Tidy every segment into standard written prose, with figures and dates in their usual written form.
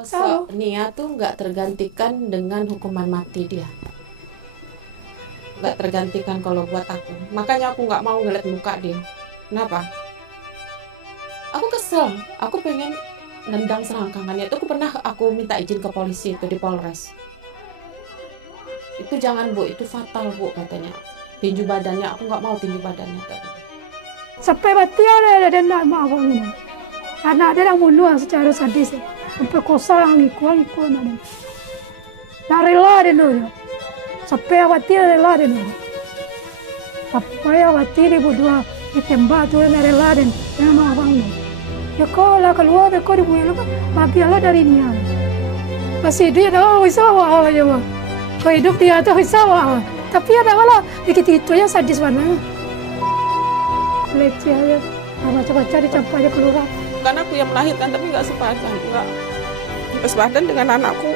Sosok Nia tuh nggak tergantikan dengan hukuman mati dia. Nggak tergantikan kalau buat aku. Makanya aku nggak mau ngeliat muka dia. Kenapa? Aku kesel. Aku pengen nendang selangkangannya. Itu aku minta izin ke polisi itu di Polres. Itu jangan Bu, itu fatal Bu katanya. Tinju badannya, aku nggak mau tinju badannya katanya. Sampai mati ada nak mak abang ini. Anak dia yang bunuh secara sadis. Sampai kosa yang ikut ada. Nak rela dia dulu. Sampai mati rela dia dulu. Sampai mati dia berdua ditembak tu nak rela dia. Yang mak abang ini. Ya kau lah keluar kau dibunuh lah. Bagianlah dari Nia. Masih dia dah bisa awak aja mah. Kau hidup dia tu bisa awak. Tapi ada malah dikit itu ya sadis mana. Leceh aja, baca-baca dicampur aja keluar. Bukan aku yang melahirkan, tapi nggak sepadan dengan anakku.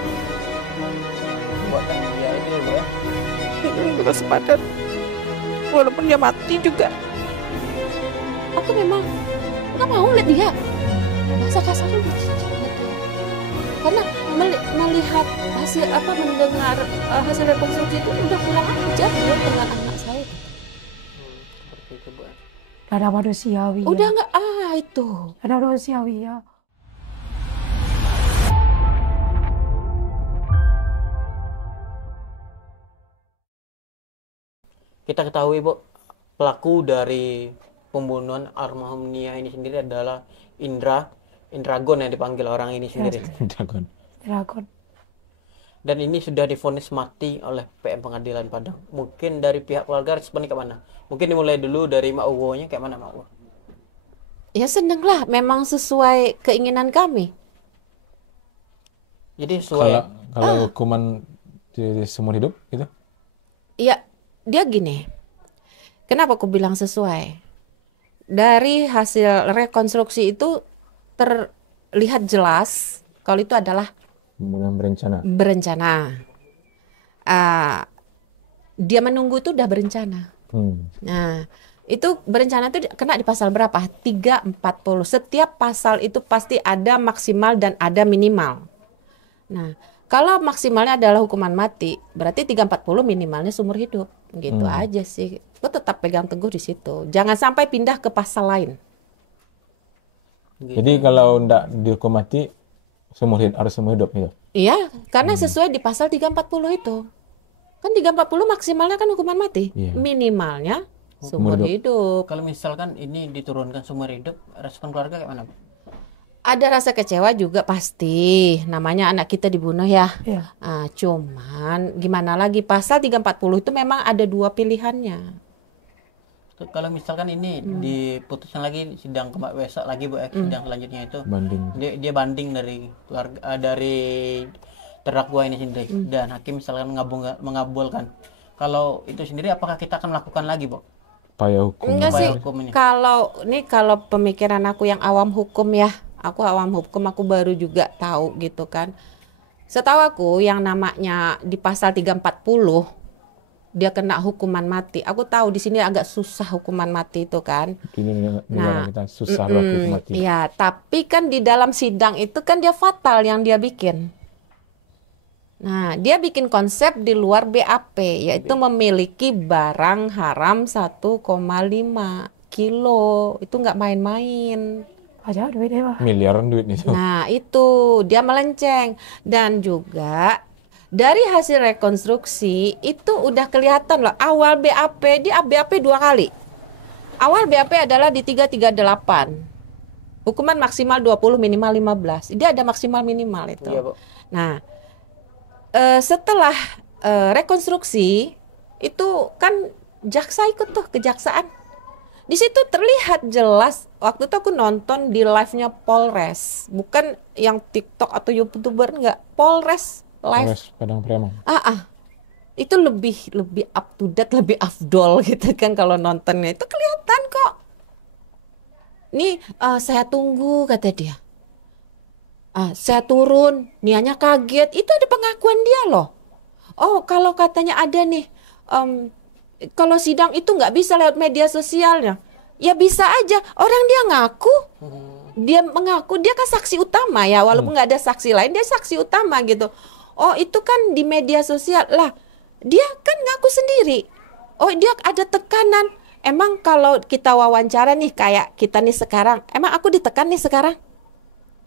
Buatan dia ini Bu ya. Nggak sepadan. Walaupun dia mati juga. Aku memang nggak mau lihat dia. Bahasa kasarnya gitu. Karena melihat mendengar hasil rekonstruksi itu udah kurang ajar ya dengan anak saya. Seperti itu Bu. Ada manusiawi. Udah nggak itu. Ada manusiawi ya. Kita ketahui Bu, pelaku dari pembunuhan almarhum Nia ini sendiri adalah Indragon yang dipanggil orang ini sendiri. Dragon. Dan ini sudah divonis mati oleh PM Pengadilan Padang. Mungkin dari pihak keluarga responnya ke mana? Mungkin dimulai dulu dari Mak Uwo-nya kayak mana Mak Uwo? Ya seneng lah, memang sesuai keinginan kami. Jadi sesuai. Kalau hukuman di seumur hidup gitu? Ya, dia gini. Kenapa aku bilang sesuai? Dari hasil rekonstruksi itu terlihat jelas kalau itu adalah Pembunuhan berencana. Dia menunggu itu udah berencana. Nah, itu berencana itu kena di pasal berapa? 340. Setiap pasal itu pasti ada maksimal dan ada minimal. Nah, kalau maksimalnya adalah hukuman mati, berarti 340 minimalnya seumur hidup. Gitu aja sih. Aku tetap pegang teguh di situ. Jangan sampai pindah ke pasal lain. Jadi kalau enggak dihukum mati harus seumur hidup gitu. Iya, karena sesuai di pasal 340 itu. Kan 340 maksimalnya kan hukuman mati. Iya. Minimalnya seumur hidup. Kalau misalkan ini diturunkan seumur hidup, respon keluarga kayak mana Bu? Ada rasa kecewa juga pasti. Namanya anak kita dibunuh ya. Iya. Cuman gimana lagi, pasal 340 itu memang ada dua pilihannya. Kalau misalkan ini diputuskan lagi sidang besok lagi Bu, sidang selanjutnya itu Banding. dia banding dari keluarga dari terdakwa ini sendiri dan hakim misalkan mengabulkan. Kalau itu sendiri apakah kita akan melakukan lagi Bu? Upaya hukum. Enggak sih. Hukumnya. Kalau pemikiran aku yang awam hukum ya. Aku awam hukum, aku baru juga tahu gitu kan. Setahu aku yang namanya di pasal 340 dia kena hukuman mati. Aku tahu di sini agak susah hukuman mati itu kan. Kini negara kita susah hukum mati. Ya, tapi kan di dalam sidang itu kan dia fatal yang dia bikin. Nah, dia bikin konsep di luar BAP, yaitu memiliki barang haram 1,5 kilo. Itu nggak main-main. Aja duit dia mah. Miliaran duit itu. Nah, itu dia melenceng. Dan juga dari hasil rekonstruksi itu udah kelihatan loh, awal BAP dia BAP 2 kali. Awal BAP adalah di 338. Hukuman maksimal 20 minimal 15. Dia ada maksimal minimal itu. Iya, Bu. Nah, setelah rekonstruksi itu kan jaksa ikut tuh, kejaksaan. Di situ terlihat jelas, waktu itu aku nonton di live-nya Polres, bukan yang TikTok atau YouTuber, enggak, Polres live. Polres Padang Priamang. Itu lebih up to date, lebih afdol gitu kan kalau nontonnya. Itu kelihatan kok. Nih, saya tunggu kata dia. Saya turun, nianya kaget. Itu ada pengakuan dia loh. Oh, kalau katanya ada nih, kalau sidang itu nggak bisa lewat media sosialnya, ya bisa aja. Orang dia ngaku. dia mengaku dia kan saksi utama ya, walaupun nggak ada saksi lain, dia saksi utama gitu. Oh itu kan di media sosial lah, dia kan ngaku sendiri. Oh dia ada tekanan. Emang kalau kita wawancara nih kayak kita nih sekarang, emang aku ditekan nih sekarang?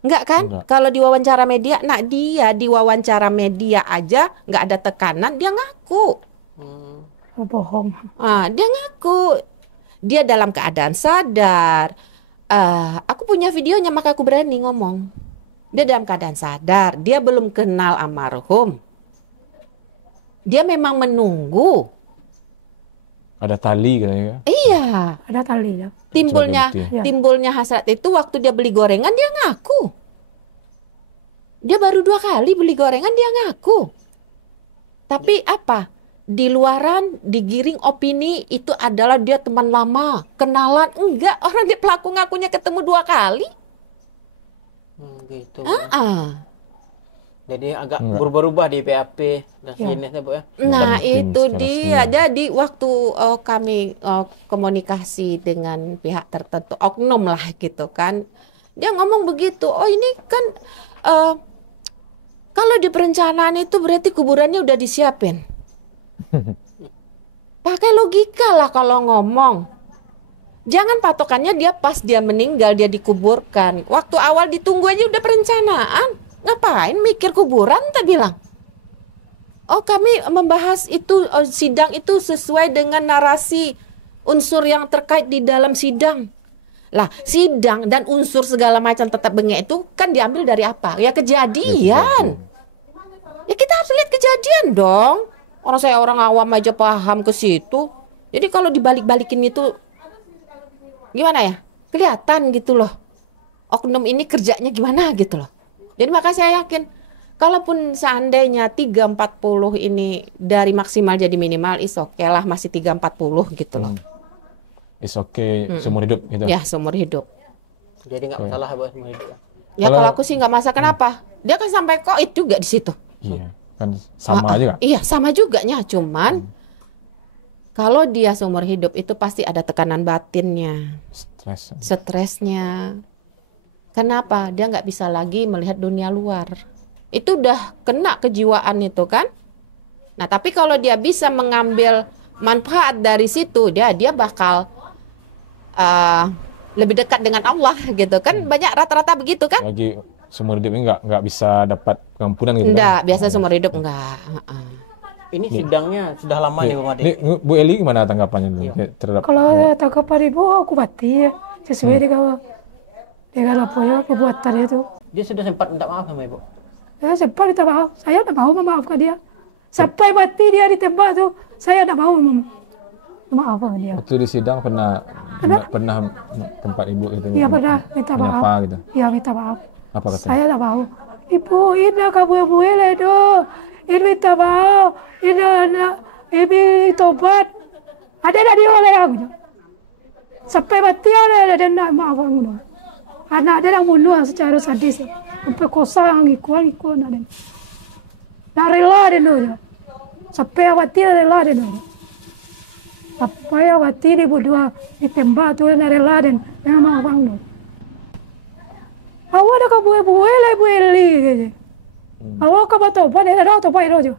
Enggak kan? Enggak. Kalau di wawancara media, nah dia di wawancara media aja nggak ada tekanan, dia ngaku. Oh, bohong. Dia ngaku, dia dalam keadaan sadar. Aku punya videonya maka aku berani ngomong. Dia dalam keadaan sadar, dia belum kenal almarhum. Dia memang menunggu. Ada tali katanya. Iya, Ada tali ya. timbulnya Sebagai bukti. timbulnya hasrat itu waktu dia beli gorengan dia ngaku. Dia baru 2 kali beli gorengan dia ngaku. Tapi apa? Di luaran digiring opini itu adalah dia teman lama, kenalan. Enggak, orang dia pelaku ngakunya ketemu 2 kali. Gitu. Jadi agak Enggak. berubah-ubah di PAP dan sejenisnya, Bu ya. Nah penting itu secara dia. semua. Jadi waktu kami komunikasi dengan pihak tertentu, oknum lah gitu kan, dia ngomong begitu. Oh ini kan kalau di perencanaan itu berarti kuburannya udah disiapin. Pakai logika lah kalau ngomong. Jangan patokannya dia pas dia meninggal dia dikuburkan. Waktu awal ditunggu aja udah perencanaan. Ngapain mikir kuburan tak bilang? Oh kami membahas itu sidang itu sesuai dengan narasi unsur yang terkait di dalam sidang. Lah sidang dan unsur segala macam tetap bengek itu kan diambil dari apa? Ya kejadian. Ya kita harus lihat kejadian dong. Orang saya orang awam aja paham ke situ. Jadi kalau dibalik-balikin itu gimana ya? Kelihatan gitu loh. Oknum ini kerjanya gimana gitu loh. Jadi maka saya yakin kalaupun seandainya 340 ini dari maksimal jadi minimal is oke lah masih 340 gitu loh. It's okay seumur hidup gitu. Ya seumur hidup. Jadi nggak masalah buat semua itu. Ya Kalau- kalau aku sih nggak masalah kenapa? Dia kan sampai koit juga di situ. Iya. Kan sama aja kan? Iya sama juga nya cuman kalau dia seumur hidup itu pasti ada tekanan batinnya, Stres. stresnya. Kenapa? Dia nggak bisa lagi melihat dunia luar. Itu udah kena kejiwaan itu kan. Nah tapi kalau dia bisa mengambil manfaat dari situ, dia bakal lebih dekat dengan Allah gitu kan. Banyak rata-rata begitu kan. Lagi seumur hidup ini nggak bisa dapat pengampunan gitu. Enggak, kan? biasa seumur hidup enggak. Ini sidangnya sudah lama nih, Bu Made. Ini Bu Eli gimana tanggapannya dulu terhadap Kalau tanggapan ibu aku bati ya sesuai dengan apa ya perbuatan itu. Dia sudah sempat minta maaf sama Ibu. Saya sempat minta maaf. Saya tidak mau memaafkan dia. Sampai mati dia ditembak tuh, saya tidak mau memaafkan dia. waktu di sidang pernah tempat ibu itu Iya pernah minta maaf. menyapa gitu. Iya minta maaf. Apa katanya? Saya tidak mau. Ibu, ini kamu boleh dong. Ini minta maaf. Ini tobat. Ada dia oleh aku. Sampai mati ada dia nak maaf aku. Anak dia yang bunuh secara sadis. Sampai kosa yang ikut ada. Nak rela dia dulu. Sampai mati rela dia dulu. Apa ya mati dia berdua ditembak tu nak rela dan memang maaf aku. Awak dah kamu boleh gitu. Awak kamu tobat dia dah tobat itu.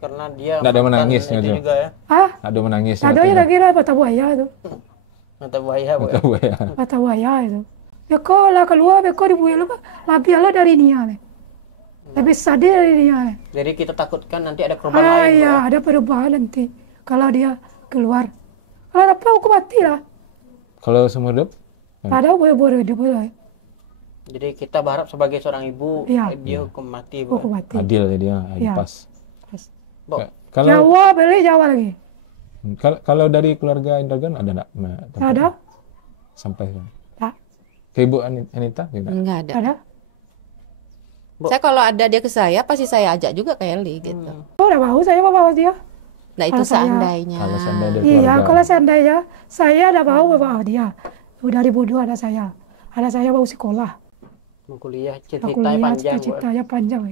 Karena dia Nggak ada mantan menangis itu gitu. juga ya. Ah, Ada menangis. ada yang lagi lah mata buaya itu. Mata bahaya, Bu. Ya. Tahu ya. Mata buaya itu. Beko lah keluar beko di buaya lah. Lebih lah dari dia le. Lebih sadar dari dia le. Jadi kita takutkan nanti ada korban lain. Bu, Iya, ya. ada perubahan nanti kalau dia keluar. Kalau apa aku mati lah. Kalau seumur hidup Ada boleh hidup lah. Jadi kita berharap sebagai seorang ibu Iya. dia hukum mati, Bu. Aku mati. adil jadi ya, Iya. pas. Bu, Kalau Jawa boleh Jawa lagi. kalau dari keluarga Indragan ada enggak? Ada? Sampai sekarang. Tak. Ke Ibu Anita juga? Enggak ada. Ada? Saya kalau ada dia ke saya pasti saya ajak juga ke Eli gitu. Oh, udah mau saya mau bawa dia. Nah itu Kalau saya- seandainya. Kalau seandainya dari Iya, keluarga. kalau seandainya saya ada mau bawa dia. Udah ribu ada saya. Ada saya mau sekolah. mau kuliah Aku ceritanya lihat panjang, Bu. cita-citanya panjang.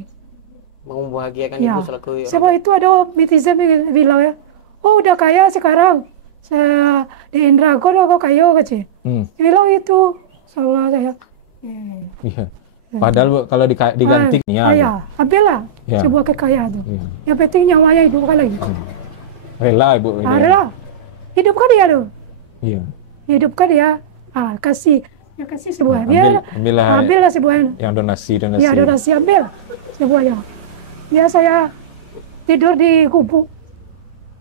Mau membahagiakan Ya. ibu selaku Sebab itu ada netizen bilang ya, oh udah kaya sekarang. Di Indragon aku kaya kecil. Hmm. Dia bilang itu. Soalnya saya Iya. Padahal Bu, kalau diganti ya, ambillah Ya. sebuah kekayaan itu. Iya. Yang penting nyawanya itu kan lagi. Rela Ibu ini. Adalah hidupkan dia tuh. Iya. Hidupkan dia. Kasih sebuah. Ambillah sebuah. Yang donasi. Ya donasi ambil sebuahnya. Ya saya tidur di gubuk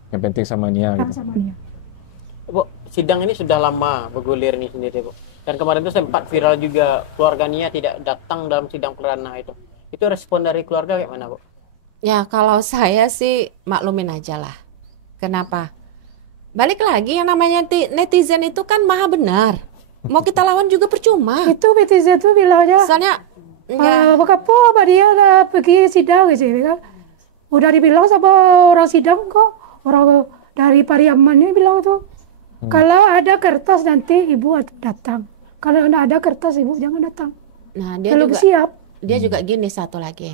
Yang penting sama Nia gitu. sama dia. Bu, sidang ini sudah lama bergulir ini sendiri, Bu. Dan kemarin itu sempat viral juga keluarga Nia tidak datang dalam sidang perdana itu. Itu respon dari keluarga kayak mana, Bu? Ya kalau saya sih maklumin aja lah. Kenapa? Balik lagi yang namanya netizen itu kan maha benar. Mau kita lawan juga percuma. Itu BTZ itu bilangnya Misalnya ya, apa dia lah pergi sidang gitu kan. Udah dibilang sama orang sidang kok, orang dari Pariaman ini bilang tuh, kalau ada kertas nanti ibu datang. Kalau nggak ada kertas ibu jangan datang. nah dia Belum juga siap. dia juga gini satu lagi.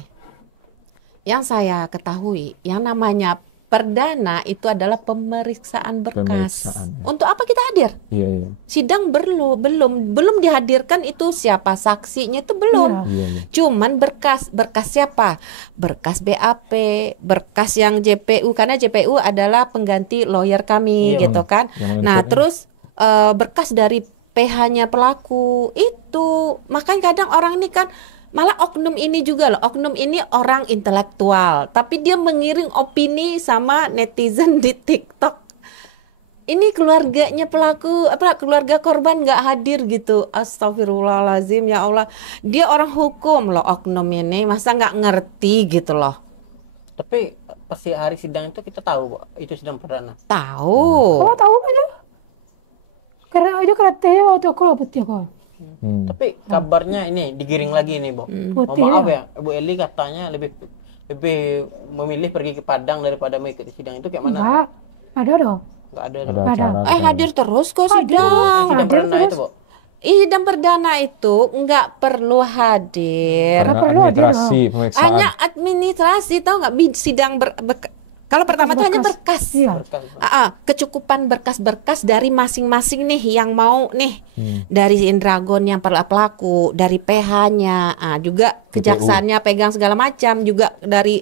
Yang saya ketahui, yang namanya perdana itu adalah pemeriksaan berkas. Pemeriksaan, ya. Untuk apa kita hadir? Iya. Sidang belum dihadirkan itu siapa saksinya itu belum. Iya. Cuman berkas siapa? Berkas BAP, berkas yang JPU karena JPU adalah pengganti lawyer kami Iya, gitu kan. yang Nah, menuntutnya. terus berkas dari PH-nya pelaku itu. Makanya kadang orang ini kan malah oknum ini juga loh, oknum ini orang intelektual, tapi dia mengiring opini sama netizen di TikTok. Ini keluarganya pelaku, keluarga korban nggak hadir gitu. Astagfirullahalazim, ya Allah. Dia orang hukum loh oknum ini, masa nggak ngerti gitu loh. Tapi pasti hari sidang itu kita tahu, Bu, itu sidang perdana. Tahu. Oh tahu aja. Karena aja katanya waktu aku putih kok. Tapi kabarnya ini digiring lagi nih, Bu. Putih Mohon maaf ya, Ibu Eli katanya lebih memilih pergi ke Padang daripada mengikuti sidang itu kayak mana? Enggak, ada dong. Nggak ada. Ada Bu. acara. Hadir terus kok sidang. Sidang hadir perdana terus. itu, Bu. Sidang perdana itu nggak perlu hadir. Karena perlu hadir, administrasi pemeriksaan. Hanya administrasi, tahu nggak? Sidang kalau pertama itu hanya berkas. Iya. Berkas, Bu. Kecukupan berkas-berkas dari masing-masing nih yang mau nih, dari Indragon yang pelaku, dari PH-nya, juga kejaksaannya pegang segala macam, juga dari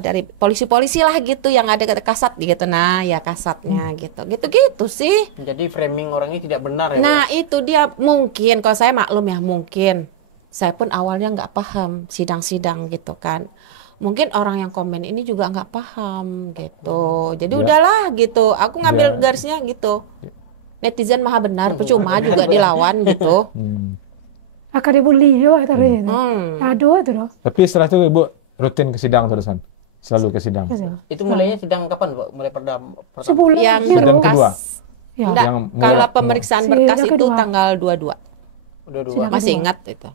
dari polisi-polisi lah gitu yang ada kasat gitu. Nah ya kasatnya gitu sih. Jadi framing orangnya tidak benar ya, Bu. Nah itu dia, mungkin kalau saya maklum ya, mungkin saya pun awalnya nggak paham sidang-sidang gitu kan. Mungkin orang yang komen ini juga nggak paham gitu. Jadi udahlah gitu. Aku ngambil garisnya gitu. Netizen maha benar, percuma juga dilawan gitu. Akan dibully yo tadi. Aduh itu loh. Tapi setelah itu Ibu rutin ke sidang terusan. Selalu ke sidang. Itu mulainya sidang kapan, Bu? Mulai pertama. Sebulan. Yang Sidang kedua. berkas. Ya. Enggak, Yang kalau pemeriksaan Sidang berkas itu kedua. tanggal 22. Udah dua. Sidang Masih kedua. ingat itu.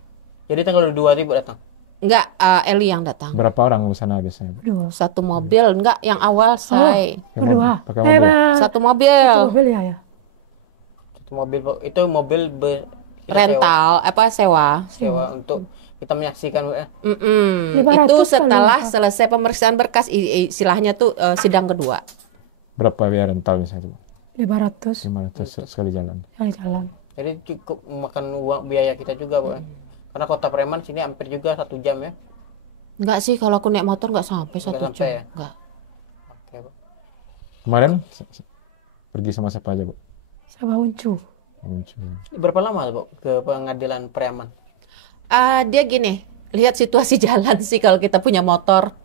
Jadi tanggal 2 Ibu datang. Enggak, Eli yang datang. Berapa orang ke sana biasanya? Dua. Satu mobil, enggak yang awal saya. Kedua. Pakai mobil. Satu mobil. Mobil ya. Itu mobil, Bu. Itu mobil kita Rental, sewa. sewa untuk kita menyaksikan, Bu, ya. 500 Itu kali setelah rental. selesai pemeriksaan berkas, istilahnya tuh sidang kedua. Berapa biaya rental misalnya? 500 500 sekali jalan. kali jalan. Jadi cukup memakan uang biaya kita juga, Bu, ya. Karena Kota Preman sini hampir juga 1 jam ya. Enggak sih, kalau aku naik motor enggak sampai 1 Nggak jam. sampai ya? Enggak. Oke, Bu. Kemarin pergi sama siapa aja, Bu? Sama Uncu. Berapa lama, Bu, ke pengadilan Preman? Dia gini, lihat situasi jalan sih kalau kita punya motor.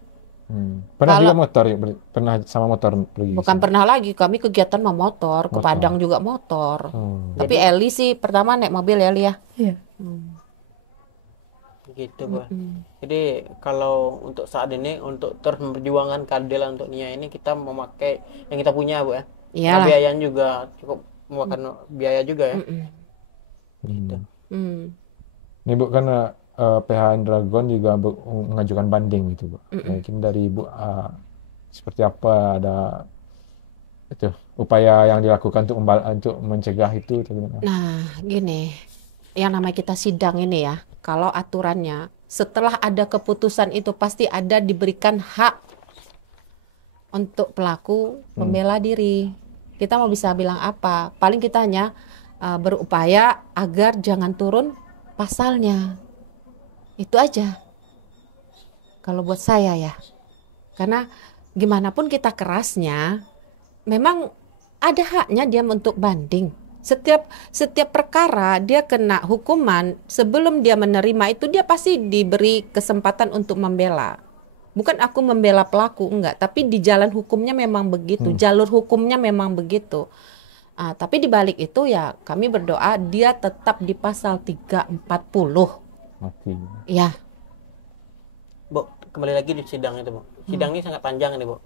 Pernah Kalau- juga motor ya? Pernah sama motor pergi? Bukan pernah lagi, kami kegiatan mau motor, ke Motor. Padang juga motor. Oh. Tapi Eli sih pertama naik mobil ya, Eli ya. Iya. Gitu, Bu. Jadi kalau untuk saat ini untuk terus memperjuangkan keadilan untuk Nia ini kita memakai yang kita punya, Bu, ya. Iyalah. Biayanya juga cukup memakan biaya juga ya. Ini Bu kan PH Indragon juga mengajukan banding gitu, Bu. Mungkin dari Ibu seperti apa, ada itu upaya yang dilakukan untuk mencegah itu atau gimana? Nah, gini, yang namanya kita sidang ini ya, kalau aturannya setelah ada keputusan itu pasti ada diberikan hak untuk pelaku membela diri. Kita mau bisa bilang apa? Paling kita hanya berupaya agar jangan turun pasalnya. Itu aja. Kalau buat saya ya. Karena gimana pun kita kerasnya, memang ada haknya dia untuk banding. Setiap perkara dia kena hukuman, sebelum dia menerima itu dia pasti diberi kesempatan untuk membela. Bukan aku membela pelaku, enggak, tapi di jalan hukumnya memang begitu, jalur hukumnya memang begitu. Tapi di balik itu ya kami berdoa dia tetap di pasal 340. Mati. Ya. Bu, kembali lagi di sidang itu, Bu. Sidang ini sangat panjang nih, Bu.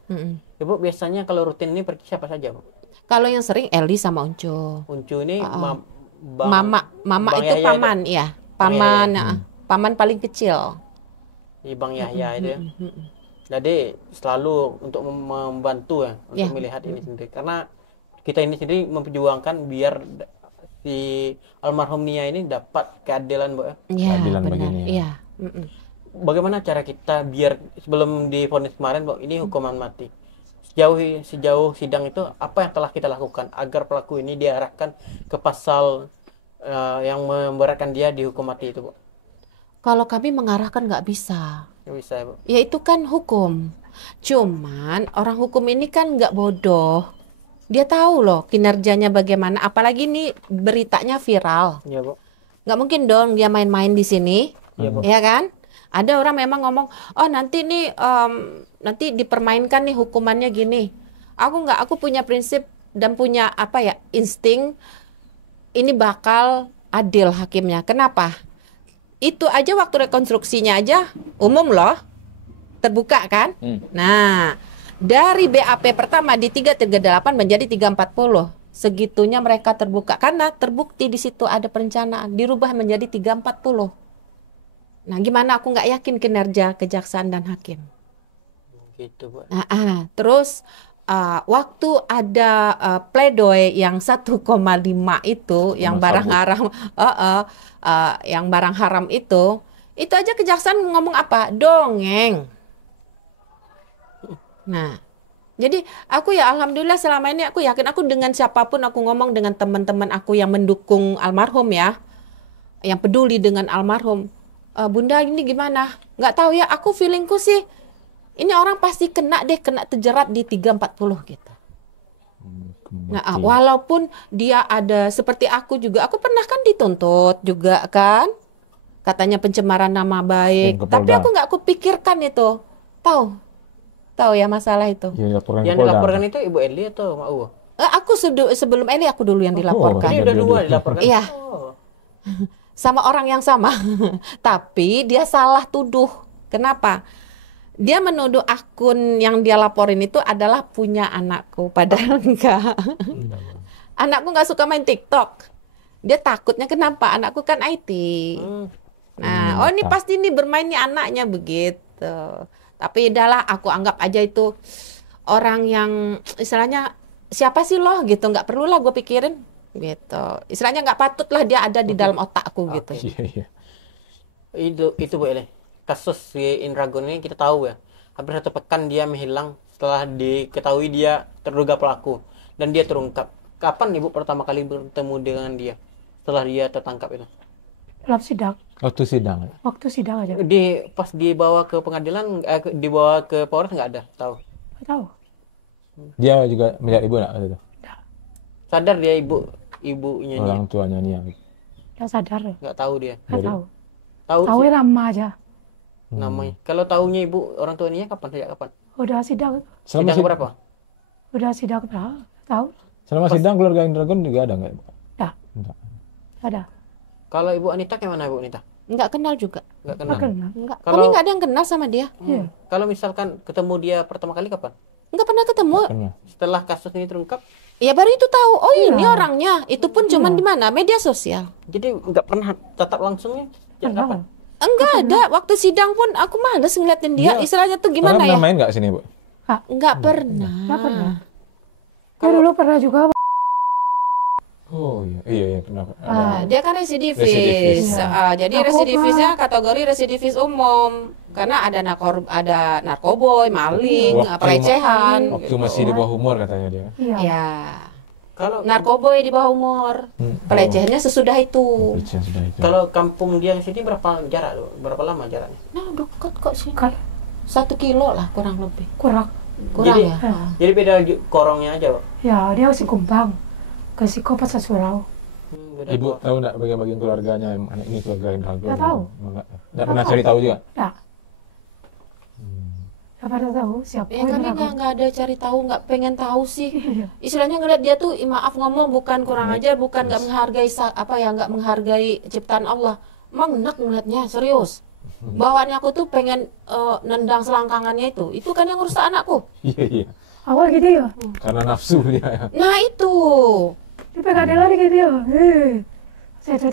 Ibu biasanya kalau rutin ini pergi siapa saja, Bu? Kalau yang sering Eli sama Uncu. Uncu ini Mama Bang itu Yahya paman, ya. Paman, paman paling kecil. Di Bang Yahya itu ya. Jadi selalu untuk membantu ya untuk melihat ini sendiri. Karena kita ini sendiri memperjuangkan biar si almarhum Nia ini dapat keadilan, Bu ya. Iya, Keadilan benar. baginya. Iya. Bagaimana cara kita biar sebelum divonis kemarin, Bu, ini hukuman mati. Sejauh sidang itu apa yang telah kita lakukan agar pelaku ini diarahkan ke pasal yang memberatkan dia dihukum mati itu, Bu? Kalau kami mengarahkan nggak bisa. Nggak bisa ya, Bu? Ya itu kan hukum. Cuman orang hukum ini kan nggak bodoh. Dia tahu loh kinerjanya bagaimana. Apalagi nih beritanya viral. Iya, Bu. Nggak mungkin dong dia main-main di sini. Iya, Bu. Ya kan? Ada orang memang ngomong, oh nanti nih nanti dipermainkan nih hukumannya gini. Aku punya prinsip dan punya insting ini bakal adil hakimnya. Kenapa? Itu aja waktu rekonstruksinya aja umum loh, terbuka kan? Nah, dari BAP pertama di 338 menjadi 340, segitunya mereka terbuka karena terbukti di situ ada perencanaan, dirubah menjadi 340. Nah, gimana aku nggak yakin kinerja kejaksaan dan hakim? Gitu, Bu. Terus waktu ada pledoi yang 1,5 itu, yang barang haram, yang barang haram itu aja kejaksaan ngomong apa? Dongeng. Nah, jadi aku ya alhamdulillah selama ini aku yakin aku dengan siapapun aku ngomong dengan teman-teman aku yang mendukung almarhum ya, yang peduli dengan almarhum. Bunda ini gimana? Nggak tahu ya, aku feelingku sih ini orang pasti kena terjerat di 340 gitu. Nah, walaupun dia ada seperti aku juga, aku pernah kan dituntut juga kan, katanya pencemaran nama baik, tapi aku nggak kupikirkan itu. Tahu ya masalah itu. Yang dilaporkan itu Ibu Eli atau Mak Uwo? Aku sebelum Eli aku dulu yang dilaporkan. Ini udah dua dilaporkan. Iya. Sama orang yang sama. Tapi dia salah tuduh. Kenapa? Dia menuduh akun yang dia laporin itu adalah punya anakku, padahal enggak. Anakku nggak suka main TikTok. Dia takutnya kenapa? Anakku kan IT. Nah, ini pasti nih bermain nih anaknya begitu. Tapi udahlah, aku anggap aja itu orang yang istilahnya siapa sih loh gitu, nggak perlulah gue pikirin gitu. Istilahnya nggak patutlah dia ada di dalam otakku gitu. Iya. Itu Bu Eli. Kasus si Indragon ini kita tahu ya, hampir 1 pekan dia menghilang setelah diketahui dia terduga pelaku dan dia terungkap. Kapan Ibu pertama kali bertemu dengan dia setelah dia tertangkap itu? Dalam sidang. Waktu sidang aja. Pas dibawa ke pengadilan, dibawa ke Polres nggak ada, tahu? Nggak tahu. Dia juga melihat Ibu nggak itu? Sadar dia ibunya Orang tuanya Nia. Nggak sadar. Nggak tahu dia. Nggak tahu. Tahu Tahu nama aja. namanya. Kalau tahunya Ibu orang tuanya sejak kapan? Udah sidang. Sidang berapa? Udah sidang berapa? Tahu? Selama sidang keluarga Indragon juga ada nggak, Ibu? Nggak. Ada. Kalau Ibu Anita gimana, Bu Anita? Nggak kenal juga. Nggak kenal. Nggak kenal. Nggak. Kalau- Kami nggak ada yang kenal sama dia. Iya. Kalau misalkan ketemu dia pertama kali kapan? Nggak pernah ketemu. Pernah. Setelah kasus ini terungkap, Ya baru itu tahu. Oh ini Iya. orangnya. Itu pun cuman di mana? Media sosial. jadi nggak pernah tatap langsungnya. Sejak kapan? Kenal. Enggak ada. Waktu sidang pun aku males ngeliatin dia. Istilahnya tuh gimana Pernah ya? main nggak sini, Bu? Nggak pernah. Nggak pernah. Kan dulu pernah juga. Oh iya pernah. Dia kan residivis. Residivis. Jadi Narkoba. residivisnya kategori residivis umum. Karena ada narkoboy, maling, Waktu- pelecehan. Waktu masih di bawah umur katanya dia. Iya. Ya. Kalau narkoboy di bawah umur, pelecehannya sesudah itu. Pelecehan sudah itu. kalau kampung dia sini berapa jarak tuh? Berapa lama jaraknya? Nah dekat kok sih, Kal- 1 kilo lah kurang lebih. kurang. Kurang Jadi- ya. Jadi beda korongnya aja, Pak. Ya, dia masih kumpang. Kasih kau pas surau. Beda Ibu korong. tahu nggak bagian-bagian keluarganya anak ini keluarga Indragon? Nggak tahu. Nggak pernah cari tahu juga. Nah. Siapa tahu siapa Ya kami yang nggak ada cari tahu, nggak pengen tahu sih. Iya. Istilahnya ngeliat dia tuh, maaf ngomong, bukan kurang ajar, bukan nggak menghargai nggak menghargai ciptaan Allah. Emang enak ngeliatnya, serius. Bawaannya aku tuh pengen nendang selangkangannya itu kan yang ngurus anakku. Iya iya. Awal gitu ya. Karena nafsu dia. Ya. Nah itu. Dia pegang dia lari gitu ya. Saya Di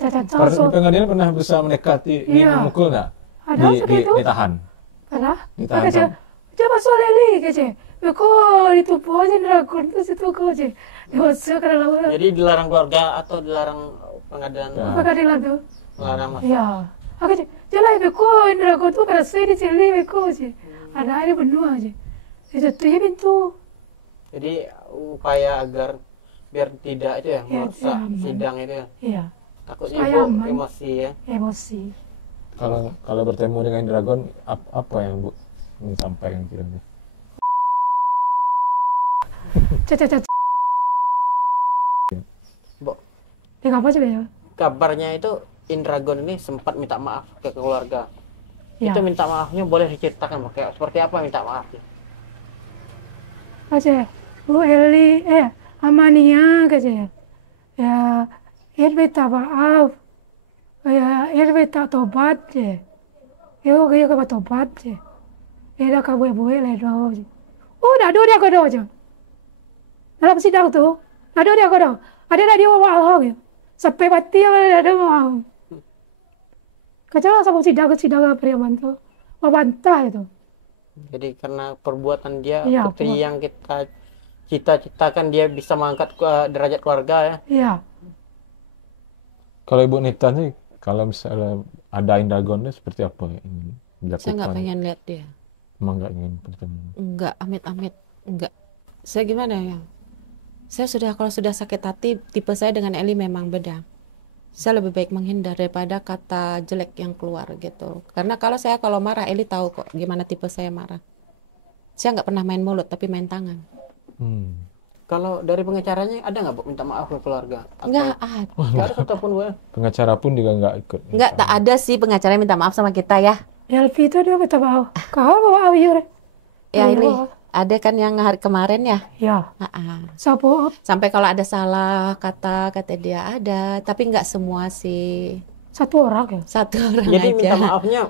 pengadilan pernah berusaha mendekati, ingin Iya. memukul nggak? Ada seperti itu? Ditahan. Pernah? Ditahan Kata sama- dia masuk lele gitu. Kau itu aja Dragon terus itu kau aja. Dia masuk ke dalam Jadi dilarang keluarga atau dilarang pengadilan? Ya. pengadilan tuh. Dilarang mas. Iya. Aku aja. Jalan beko Dragon tuh karena saya di sini beko aja. Ada air benua aja. Itu tuh ya pintu. Jadi upaya agar biar tidak itu ya Ya, merusak aman. sidang itu ya. Iya. Takutnya Supaya ibu aman. emosi ya. Emosi. Kalau bertemu dengan Dragon, apa yang Bu ingin sampaikan kira-kira? Caca. Bu, Dia apa aja ya? kabarnya itu Indragon ini sempat minta maaf ke keluarga. Ya. Itu minta maafnya boleh diceritakan Pak? Kayak seperti apa minta maafnya? Aja. Bu Eli, Amania aja. Ya, dia minta maaf. Ya, dia minta tobat je. Yo kaya ka tobat je. Dia dah kamu ibu le do je. Oh, dah do dia ko do je. Dalam sidang tu, dah do dia ko do. Ada dia maaf je. Sampai mati ada maaf. Kacau sama sidang Priaman tu. Membantah itu. Jadi karena perbuatan dia Iya, seperti yang kita cita-citakan dia bisa mengangkat derajat keluarga ya. Iya. Kalau Ibu Nita nih, kalau misalnya ada Indragon nih seperti apa yang ingin dilakukan? Saya nggak pengen lihat dia. Emang nggak ingin bertemu? Enggak, amit-amit. Enggak. Saya gimana ya? Kalau sudah sakit hati, tipe saya dengan Eli memang beda. Saya lebih baik menghindar daripada kata jelek yang keluar gitu. Karena kalau marah, Eli tahu kok gimana tipe saya marah. Saya nggak pernah main mulut, tapi main tangan. Kalau dari pengacaranya ada nggak Bu minta maaf ke keluarga? Nggak ada. Nggak ada satupun Bu ya? Pengacara pun juga nggak ikut. Nggak, tak ada sih pengacara yang minta maaf sama kita ya. Elvi itu dia minta maaf. Kau bawa air. Ya Iya. Eli, ada kan yang hari kemarin ya. Ya. Ah. Siapa? Sampai kalau ada salah kata dia ada, tapi nggak semua sih. Satu orang ya. Satu orang Jadi aja. minta maafnya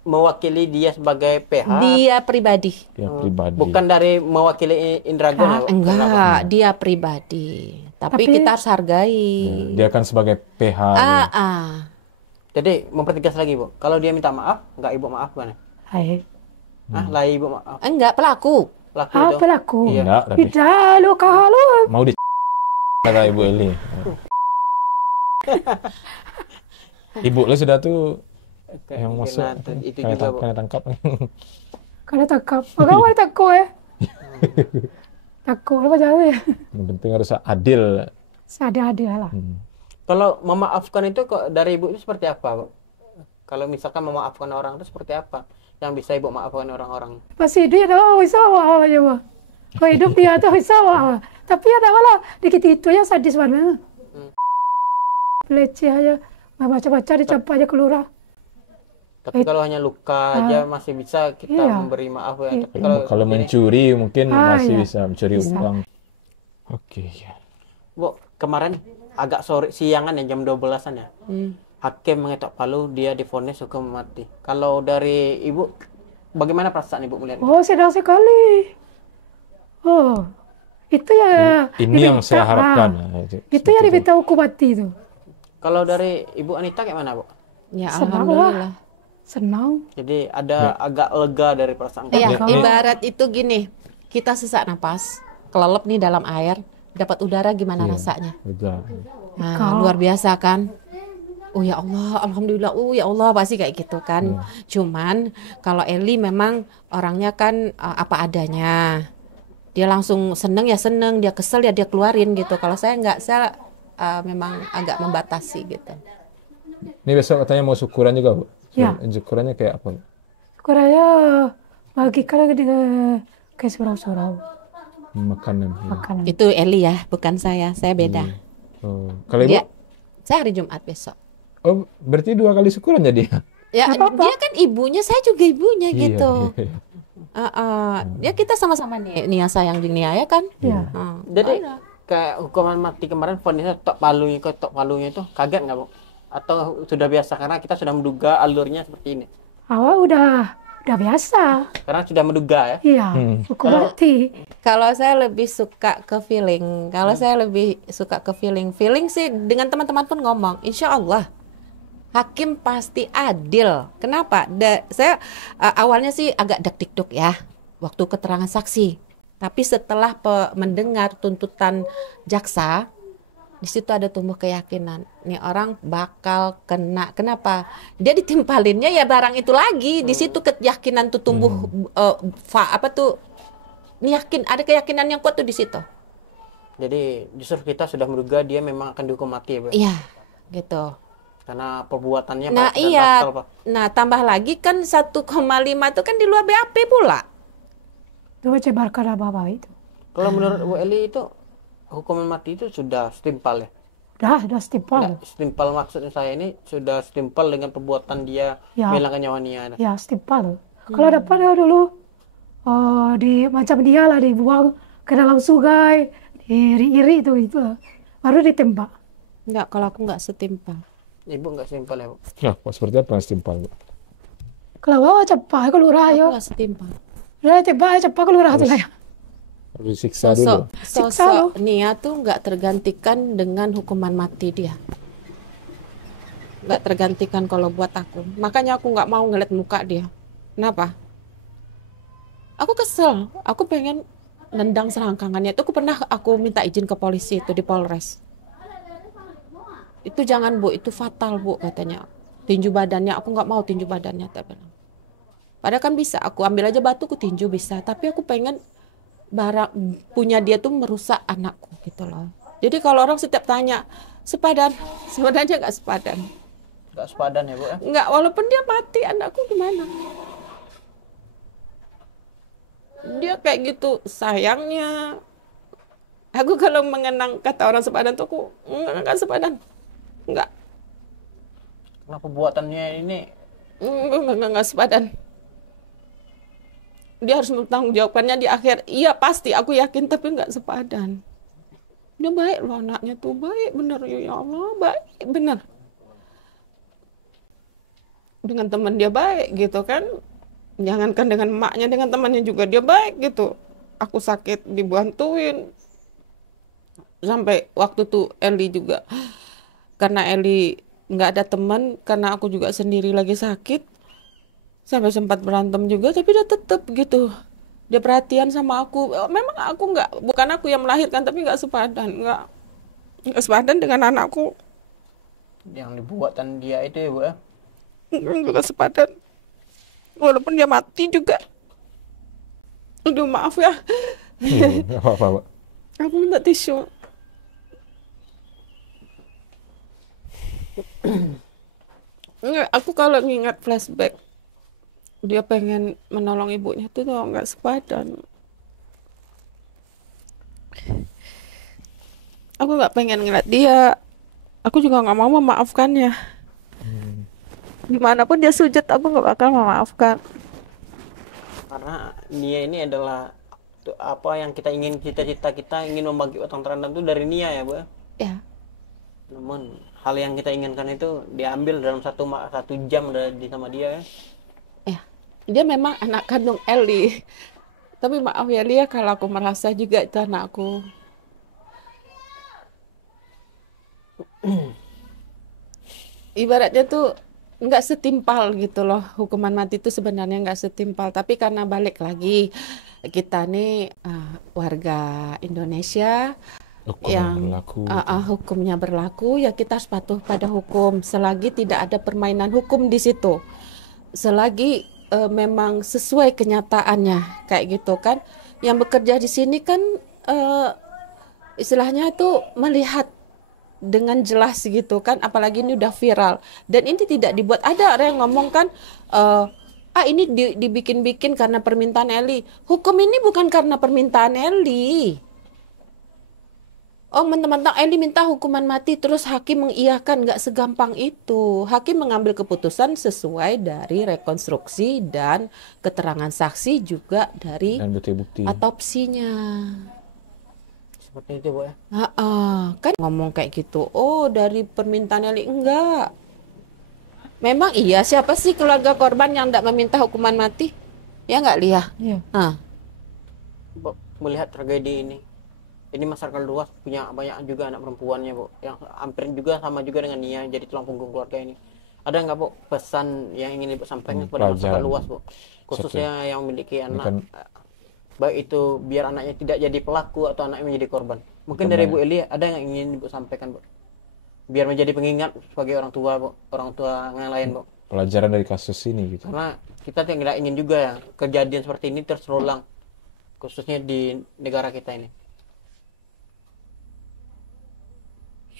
mewakili dia sebagai PH. Dia pribadi. Dia pribadi. Bukan dari mewakili Indragon ya, Bu? Enggak, dia pribadi. Tapi Tapi- kita harus hargai. Dia kan sebagai PH. Jadi mempertegas lagi Bu, kalau dia minta maaf, nggak Ibu maafkan ya? Hai. Lah Ibu maaf. Enggak, pelaku. Laku itu. Apa laku? Iya. Enggak, tapi Tidak, lo kalau. mau di kata Ibu Eli. Ibu lu sudah tuh yang masuk Itu kena juga Bu. kena tangkap. Karena takap. Bagaimana takut ya? Takut apa jauh ya? Yang penting harus adil. Ada lah. Kalau memaafkan itu kok dari Ibu itu seperti apa Bu? Kalau misalkan memaafkan orang itu seperti apa? Yang bisa Ibu maafkan orang-orang? Masih dia dah bisa apa aja mah. Kau hidup dia tuh bisa apa. Tapi ada malah dikit itu ya sadis mana. Leceh aja. Baca-baca dicap aja keluar. Tapi kalau hanya luka aja masih bisa kita Iya. memberi maaf ya. Iya. Tapi Kalau ini- mencuri mungkin masih iya. bisa mencuri Bisa. uang. Oke, ya. Bu, kemarin agak sore siangan ya jam 12-an ya. Hakim mengetok palu, dia divonis hukum mati. Kalau dari Ibu, bagaimana perasaan Ibu melihat? Oh, sedang sekali. Oh, itu ya. Ini yang saya harapkan. Itu yang diminta hukum mati itu. Kalau dari Ibu Anita kayak mana Bu? Ya Senang alhamdulillah. Senang. Jadi ada agak lega dari perasaan Iya, kamu. ibarat itu gini. Kita sesak napas, kelelep nih dalam air, dapat udara gimana rasanya? Lega. Nah, luar biasa kan? Oh ya Allah, alhamdulillah. Oh ya Allah, pasti kayak gitu kan. Cuman kalau Eli memang orangnya kan apa adanya. Dia langsung seneng ya seneng, dia kesel ya dia keluarin gitu. Kalau saya nggak, saya memang agak membatasi gitu. Ini besok katanya mau syukuran juga, Bu. Ya. Syukurannya kayak apa, Bu? Kuraya bagi kalau ke surau-surau Makanan. makanan. Itu Eli ya, bukan saya beda. Oh. Kalau Ibu? Dia, saya hari Jumat besok. Oh, berarti 2 kali syukuran jadi. Ya, Nggak apa-apa. dia kan ibunya, saya juga ibunya Iya, gitu. iya. Ya kita sama-sama Nia sayang jeung Nia ya kan? Ya. Jadi kayak hukuman mati kemarin vonisnya tok palunya itu kaget nggak, Bu? Atau sudah biasa karena kita sudah menduga alurnya seperti ini? Awal udah biasa. Karena sudah menduga ya. Iya, hukum mati. Kalau saya lebih suka ke feeling. Kalau saya lebih suka ke feeling. Feeling sih dengan teman-teman pun ngomong, insya Allah hakim pasti adil. Kenapa? Saya awalnya sih agak deg-deg ya waktu keterangan saksi. Tapi setelah mendengar tuntutan jaksa, di situ ada tumbuh keyakinan. Nih orang bakal kena. Kenapa? Dia ditimpalinnya ya barang itu lagi. Di situ keyakinan tuh tumbuh ada keyakinan yang kuat tuh di situ. Jadi justru kita sudah menduga dia memang akan dihukum mati ya, Bu? Iya, gitu. Karena perbuatannya Nah, Pak, iya. batal, Pak. Nah, tambah lagi kan 1,5 itu kan di luar BAP pula. Itu cebarkan apa itu. Kalau menurut Bu Eli itu hukuman mati itu sudah setimpal ya? Udah setimpal. Nggak, setimpal maksudnya saya ini sudah setimpal dengan perbuatan dia Ya. menghilangkan nyawa Nia. Ya, setimpal. Kalau dapat ya dulu macam dia lah dibuang ke dalam sungai, diiri itu baru ditembak. Enggak, kalau aku enggak setimpal. Ibu nggak setimpal ya, Bu? Nah, seperti apa yang setimpal, Bu? Kalau bawa cepat keluar Aku ayo. enggak setimpal. Udah cepat keluar tuh lah. Harus disiksa dulu. Sosok Nia tuh nggak tergantikan dengan hukuman mati dia. Nggak tergantikan kalau buat aku. Makanya aku nggak mau ngeliat muka dia. Kenapa? Aku kesel. Aku pengen nendang selangkangannya. Itu aku minta izin ke polisi itu di Polres. Itu jangan, Bu, itu fatal, Bu, katanya. Tinju badannya, aku nggak mau tinju badannya, tak bilang. Padahal kan bisa, aku ambil aja batu, aku tinju bisa. Tapi aku pengen barang punya dia tuh merusak anakku gitu loh. Jadi kalau orang setiap tanya sepadan, sebenarnya nggak sepadan. Nggak sepadan ya, Bu ya? Nggak, walaupun dia mati, anakku gimana? Dia kayak gitu sayangnya. Aku kalau mengenang kata orang sepadan tuh aku nggak sepadan. Nggak Karena perbuatannya ini nggak sepadan. Dia harus mempertanggungjawabkannya di akhir. Iya pasti, aku yakin, tapi nggak sepadan. Dia baik loh anaknya tuh, baik bener ya Allah, baik bener. Dengan teman dia baik gitu kan. Jangankan dengan emaknya, dengan temannya juga dia baik gitu. Aku sakit dibantuin. Sampai waktu tuh Eli juga, karena Eli nggak ada teman, karena aku juga sendiri lagi sakit. Sampai sempat berantem juga, tapi dia tetap gitu. Dia perhatian sama aku. Memang aku bukan aku yang melahirkan, tapi nggak sepadan, nggak sepadan dengan anakku. yang dibuatan dia itu ya, Bu ya? Juga sepadan. Walaupun dia mati juga. Aduh maaf ya. Nggak apa-apa, Bu. Aku minta tisu. Aku kalau ngingat flashback, dia pengen menolong ibunya itu tuh nggak sepadan. Aku nggak pengen ngeliat dia. Aku juga nggak mau memaafkannya. Gimana pun dia sujud, aku nggak bakal memaafkan. Karena Nia ini adalah apa yang kita ingin, cita-cita kita ingin membagi utang terhadap itu dari Nia ya, Bu ya? Ya, Namun hal yang kita inginkan itu diambil dalam satu jam dari sama dia ya. ya. Dia memang anak kandung Eli. Tapi maaf ya Lia, kalau aku merasa juga itu anakku. Ibaratnya tuh nggak setimpal gitu loh, hukuman mati itu sebenarnya nggak setimpal, tapi karena balik lagi kita nih warga Indonesia yang berlaku. hukumnya berlaku, ya kita harus patuh pada hukum selagi tidak ada permainan hukum di situ, selagi memang sesuai kenyataannya kayak gitu kan. Yang bekerja di sini kan istilahnya itu melihat dengan jelas gitu kan, apalagi ini udah viral dan ini tidak dibuat. Ada orang yang ngomong kan ini dibikin-bikin karena permintaan Eli. Hukum ini bukan karena permintaan Eli. Oh, mentang-mentang Eli minta hukuman mati terus hakim mengiyakan, nggak segampang itu. Hakim mengambil keputusan sesuai dari rekonstruksi dan keterangan saksi juga dari Dan bukti-bukti. otopsinya. Seperti itu, Bu ya. Kan ngomong kayak gitu. Oh, dari permintaan Eli enggak. Memang iya, siapa sih keluarga korban yang tidak meminta hukuman mati? Ya nggak, Lia? Iya. Bu, melihat tragedi ini masyarakat luas punya banyak juga anak perempuannya, Bu, yang hampir juga sama juga dengan Nia jadi tulang punggung keluarga ini. Ada nggak, Bu, pesan yang ingin Ibu sampaikan kepada masyarakat luas, Bu, khususnya yang memiliki anak, baik itu biar anaknya tidak jadi pelaku atau anaknya menjadi korban? Mungkin dari Bu Eli ada yang ingin Ibu sampaikan, Bu, biar menjadi pengingat sebagai orang tua, Bu, orang tua yang lain, Bu, Pelajaran dari kasus ini gitu. karena kita tidak ingin juga ya kejadian seperti ini terulang, khususnya di negara kita ini.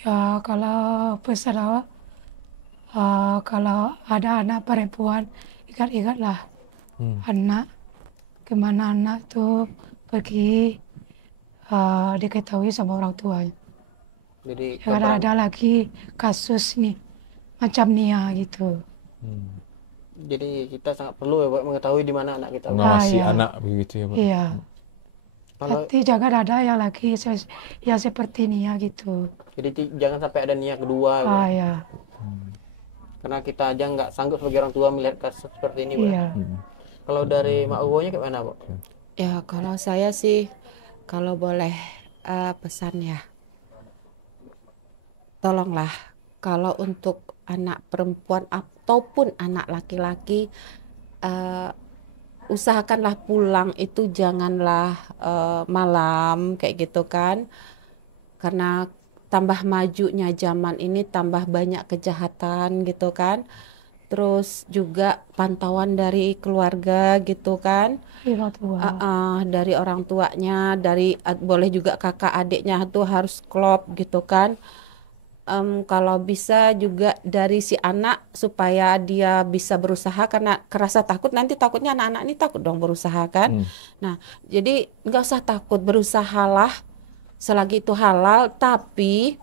Ya, kalau pesan awak, kalau ada anak perempuan, ingat-ingatlah anak, kemana anak tuh pergi, diketahui sama orang tuanya. Jadi Jangan ada lagi kasus nih, macam Nia gitu. jadi kita sangat perlu ya, Bu, mengetahui di mana anak kita. Mengawasi ya. anak begitu ya, Pak. Iya, Kalau tapi jangan ada yang lagi yang seperti Nia gitu. jadi jangan sampai ada niat kedua, Bu. Ya, Karena kita aja nggak sanggup sebagai orang tua melihat kasus seperti ini, Bu. iya. Kalau dari Mak Uwonya gimana, Bu? Ya, kalau saya sih, kalau boleh pesan ya, tolonglah kalau untuk anak perempuan ataupun anak laki-laki, usahakanlah pulang itu janganlah malam kayak gitu kan, karena tambah majunya zaman ini tambah banyak kejahatan gitu kan. Terus juga pantauan dari keluarga gitu kan, Iya tua. dari orang tuanya, dari boleh juga kakak adiknya tuh harus klop gitu kan. Kalau bisa juga dari si anak supaya dia bisa berusaha, karena kerasa takut nanti takutnya anak-anak ini takut dong berusaha kan. Nah, jadi nggak usah takut, berusahalah selagi itu halal, tapi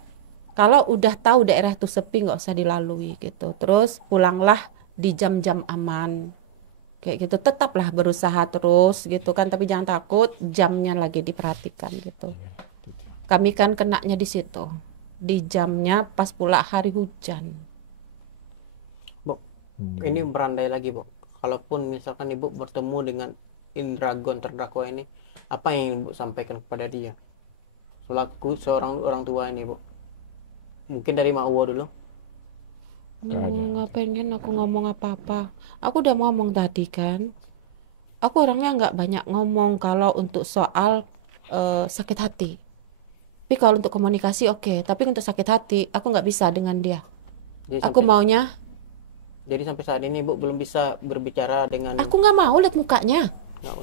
kalau udah tahu daerah itu sepi nggak usah dilalui gitu. Terus pulanglah di jam-jam aman kayak gitu. Tetaplah berusaha terus gitu kan, tapi jangan takut, jamnya lagi diperhatikan gitu. Kami kan kenanya di situ, di jamnya pas pula hari hujan. Bu, ini berandai lagi, Bu. Kalaupun misalkan Ibu bertemu dengan Indragon terdakwa ini, apa yang Ibu sampaikan kepada dia selaku seorang orang tua ini, Bu? Mungkin dari Mak Uwo dulu. Nggak pengen aku ngomong apa-apa. Aku udah ngomong tadi kan. Aku orangnya nggak banyak ngomong kalau untuk soal sakit hati. Tapi kalau untuk komunikasi oke. Tapi untuk sakit hati aku nggak bisa dengan dia. Jadi Aku maunya. Jadi sampai saat ini Ibu belum bisa berbicara dengan Aku nggak mau lihat mukanya.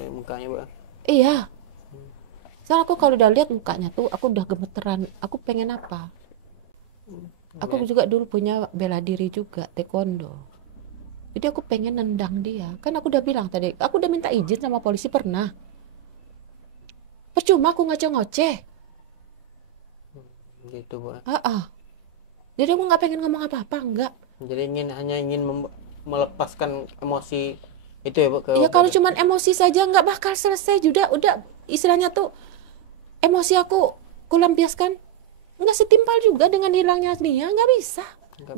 mukanya, Bu. Iya. Soalnya aku kalau udah lihat mukanya tuh aku udah gemeteran. Aku pengen apa? Aku juga dulu punya bela diri juga, taekwondo. Jadi aku pengen nendang dia. Kan aku udah bilang tadi, aku udah minta izin sama polisi pernah. Percuma aku ngoceh-ngoceh. Gitu, Bu. Jadi aku nggak pengen ngomong apa-apa, enggak. Jadi hanya ingin melepaskan emosi itu ya, Bu, ke Ya kalau cuman emosi saja nggak bakal selesai juga. Udah istilahnya tuh emosi aku kulampiaskan nggak setimpal juga dengan hilangnya dia, nggak bisa.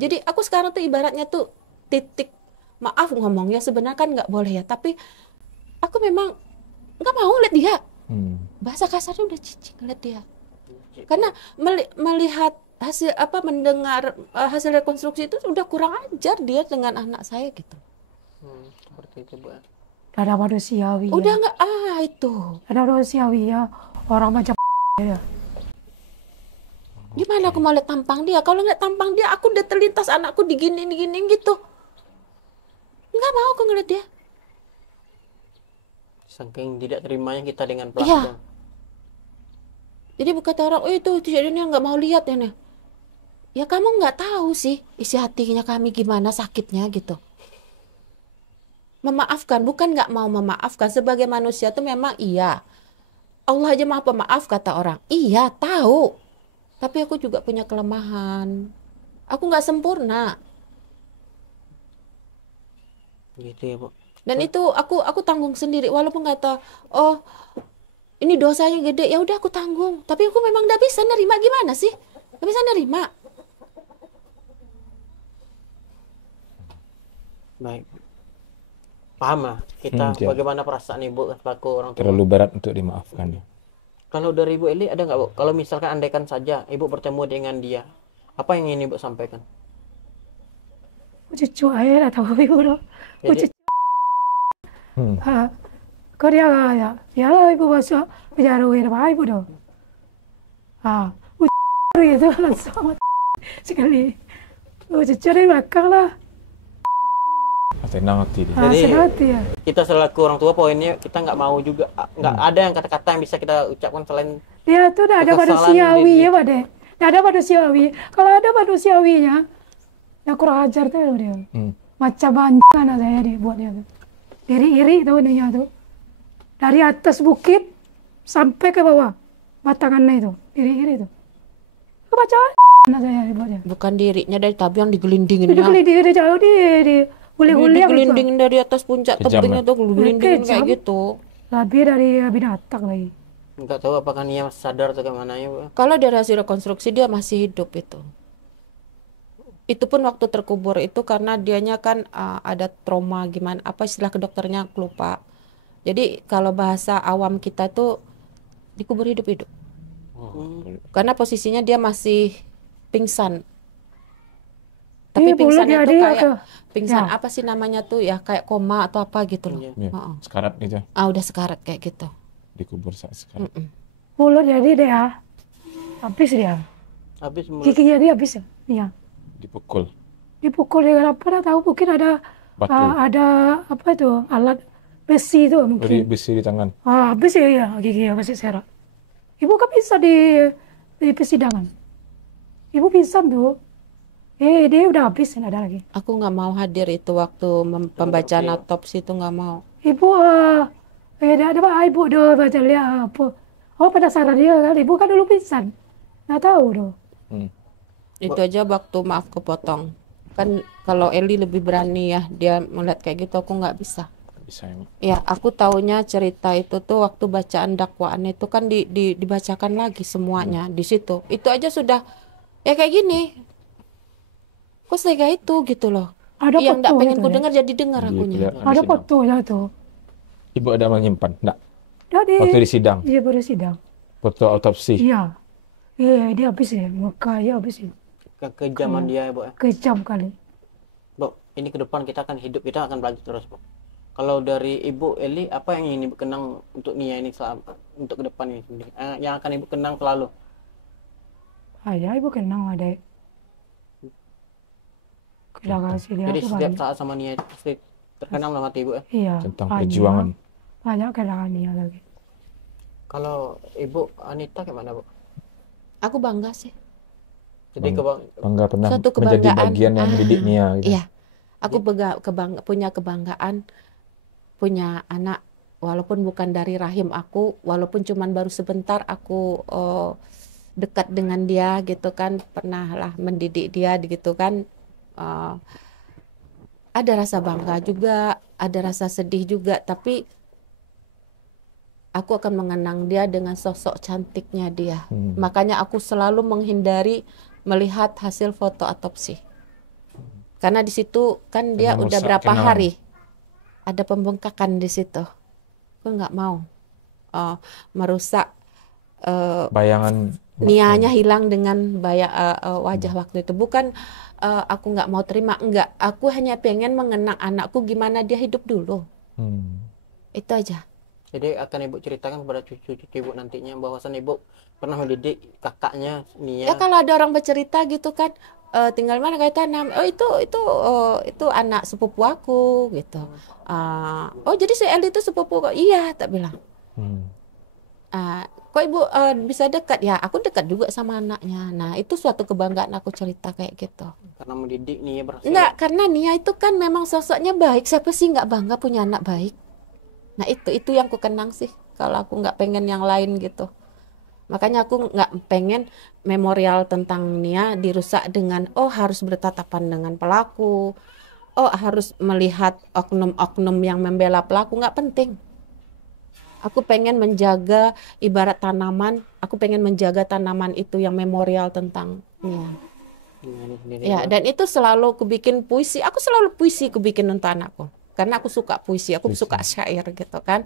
Jadi aku sekarang tuh ibaratnya tuh titik, maaf ngomongnya sebenarnya kan nggak boleh ya, tapi aku memang nggak mau lihat dia. Bahasa kasarnya udah cicing lihat dia, karena melihat hasil mendengar hasil rekonstruksi itu udah kurang ajar dia dengan anak saya gitu. Seperti itu, Bu. Ada manusiawi. Udah ya. nggak itu. Ada manusiawi ya. Orang macam ya. Gimana aku mau lihat tampang dia? Kalau ngeliat tampang dia, aku udah terlintas anakku diginiin gitu. Nggak mau aku ngeliat dia. Saking tidak terimanya kita dengan Iya. pelaku. Jadi berkata orang, oh itu kejadiannya nggak mau lihat ya nih. Ya kamu nggak tahu sih isi hatinya kami gimana sakitnya gitu. Memaafkan, bukan nggak mau memaafkan. Sebagai manusia tuh memang iya. Allah aja maha pemaaf kata orang. Iya, tahu. Tapi aku juga punya kelemahan. Aku nggak sempurna. Gitu ya, Bu. Dan itu aku tanggung sendiri. Walaupun kata, oh ini dosanya gede, ya udah aku tanggung. Tapi aku memang nggak bisa nerima, gimana sih? Nggak bisa nerima. Baik. Paham lah kita iya. bagaimana perasaan ibu selaku orang tua. Terlalu berat untuk dimaafkan. Kalau dari Ibu Eli ada nggak, Bu? Kalau misalkan andaikan saja ibu bertemu dengan dia, apa yang ingin ibu sampaikan? cucu air atau ibu loh. Jadi, Korea ya, ya lah ibu masuk penjara apa ibu dong. Itu langsung sekali. Cucu dari belakang lah. Senang hati dia. Jadi, Senang hati ya. kita selaku orang tua poinnya kita nggak mau juga, nggak ada yang kata-kata yang bisa kita ucapkan selain Dia tuh udah ada kekesalan manusiawi dia. ya Pak deh. Nggak ada manusiawi. Kalau ada manusiawinya, ya kurang ajar tuh dia. Macam anjing anak saya dibuat dia tuh. Iri-iri tuh ininya tuh. Dari atas bukit sampai ke bawah batangannya itu. Iri-iri tuh. Macam anak saya dibuat dia. Bukan dirinya dari tapi yang digelindingin Itu ya. kelidiri jauh di guli-guli gitu. Digelindingin dari atas puncak Kejam, tebingnya tuh gelindingin kayak Kejam. gitu. Lebih dari binatang lagi. nggak tahu apakah dia sadar atau kemana ya, Bu. Kalau dari hasil rekonstruksi dia masih hidup itu. Itu pun waktu terkubur itu karena dianya kan ada trauma gimana, apa istilah ke dokternya aku lupa. Jadi kalau bahasa awam kita tuh dikubur hidup-hidup. Karena posisinya dia masih pingsan. Tapi Iya, boleh pingsannya jadi tuh kayak atau- pingsan ya. apa sih namanya tuh ya kayak koma atau apa gitu loh. Iya. Ya, Heeh. sekarat gitu. Udah sekarat kayak gitu. Dikubur saat sekarat. Mulut jadi dia habis dia. Habis mulut Giginya dia habis ya. Iya. Dipukul. Dipukul dia pernah tahu mungkin ada Batu. ada apa itu alat besi itu Beri mungkin. besi di tangan. Habis ya giginya masih serak. Ibu kan bisa di persidangan. Ibu pingsan tuh. Dia udah habis nggak ada lagi. Aku nggak mau hadir itu waktu pembacaan autopsi itu nggak mau. Ibu ada apa ibu doh baca lihat apa. Oh penasaran dia kan. Ibu kan dulu pingsan. Nggak tahu doh. Itu aja waktu maaf kepotong. Kan kalau Eli lebih berani ya, dia melihat kayak gitu aku nggak bisa. Bisa emang. Ya, aku taunya cerita itu tuh waktu bacaan dakwaan itu kan dibacakan lagi semuanya di situ. Itu aja sudah ya kayak gini. Kok sega itu gitu loh. Ada Yang nggak foto pengen itu, ku ya? dengar jadi dengar Iya, akunya. kelihatan. Ada Sidang. fotonya tuh. Ibu ada menyimpan? Enggak. Jadi Waktu di sidang. iya pada sidang. Foto autopsi. Iya. Iya dia habis ya. Mukanya habis ya. kekejaman dia ya, Bu. Kejam kali. Bu, ini ke depan kita akan hidup, kita akan belajar terus, Bu. Kalau dari Ibu Eli, apa yang ingin Ibu kenang untuk Nia ini untuk ke depan ini sendiri? Yang akan Ibu kenang selalu? Ya ibu kenang ada. Terima kasih dia Jadi tuh setiap banyak. saat sama Nia itu pasti terkenang dalam hati Ibu ya. Iya. Tentang banyak. perjuangan. Banyak kenangan dia lagi. Kalau Ibu Anita gimana, Bu? Aku bangga sih. Jadi Bangga pernah Suatu menjadi kebanggaan. bagian yang mendidik Nia. Gitu. Iya. Aku punya kebanggaan punya anak walaupun bukan dari rahim aku, walaupun cuman baru sebentar aku dekat dengan dia gitu kan, pernah lah mendidik dia gitu kan. Ada rasa bangga juga, ada rasa sedih juga, tapi aku akan mengenang dia dengan sosok cantiknya dia. Makanya aku selalu menghindari melihat hasil foto autopsi. Karena di situ kan dia Karena udah merusak berapa kenangan. hari ada pembengkakan di situ. Aku nggak mau merusak Bayangan. nianya hilang dengan wajah waktu itu. Bukan aku nggak mau terima, enggak. Aku hanya pengen mengenang anakku gimana dia hidup dulu. Itu aja. Jadi akan ibu ceritakan kepada cucu-cucu ibu nantinya bahwasan ibu pernah mendidik kakaknya Nia. Ya kalau ada orang bercerita gitu kan, tinggal mana kayak tanam, oh itu anak sepupu aku gitu. Oh jadi si Eli itu sepupu kok? Iya, tak bilang. Kok ibu bisa dekat? Ya aku dekat juga sama anaknya. Nah itu suatu kebanggaan aku cerita kayak gitu. Karena mendidik Nia berhasil. Enggak, karena Nia itu kan memang sosoknya baik. Siapa sih nggak bangga punya anak baik? Nah itu yang ku kenang sih. Kalau aku nggak pengen yang lain gitu. Makanya aku nggak pengen memorial tentang Nia dirusak dengan harus bertatapan dengan pelaku, harus melihat oknum-oknum yang membela pelaku. Nggak penting. Aku pengen menjaga ibarat tanaman. Aku pengen menjaga tanaman itu yang memorial tentang Nia. Ya, dan itu selalu aku bikin puisi. Aku selalu puisi aku bikin untuk anakku. Karena aku suka puisi, aku suka syair gitu kan.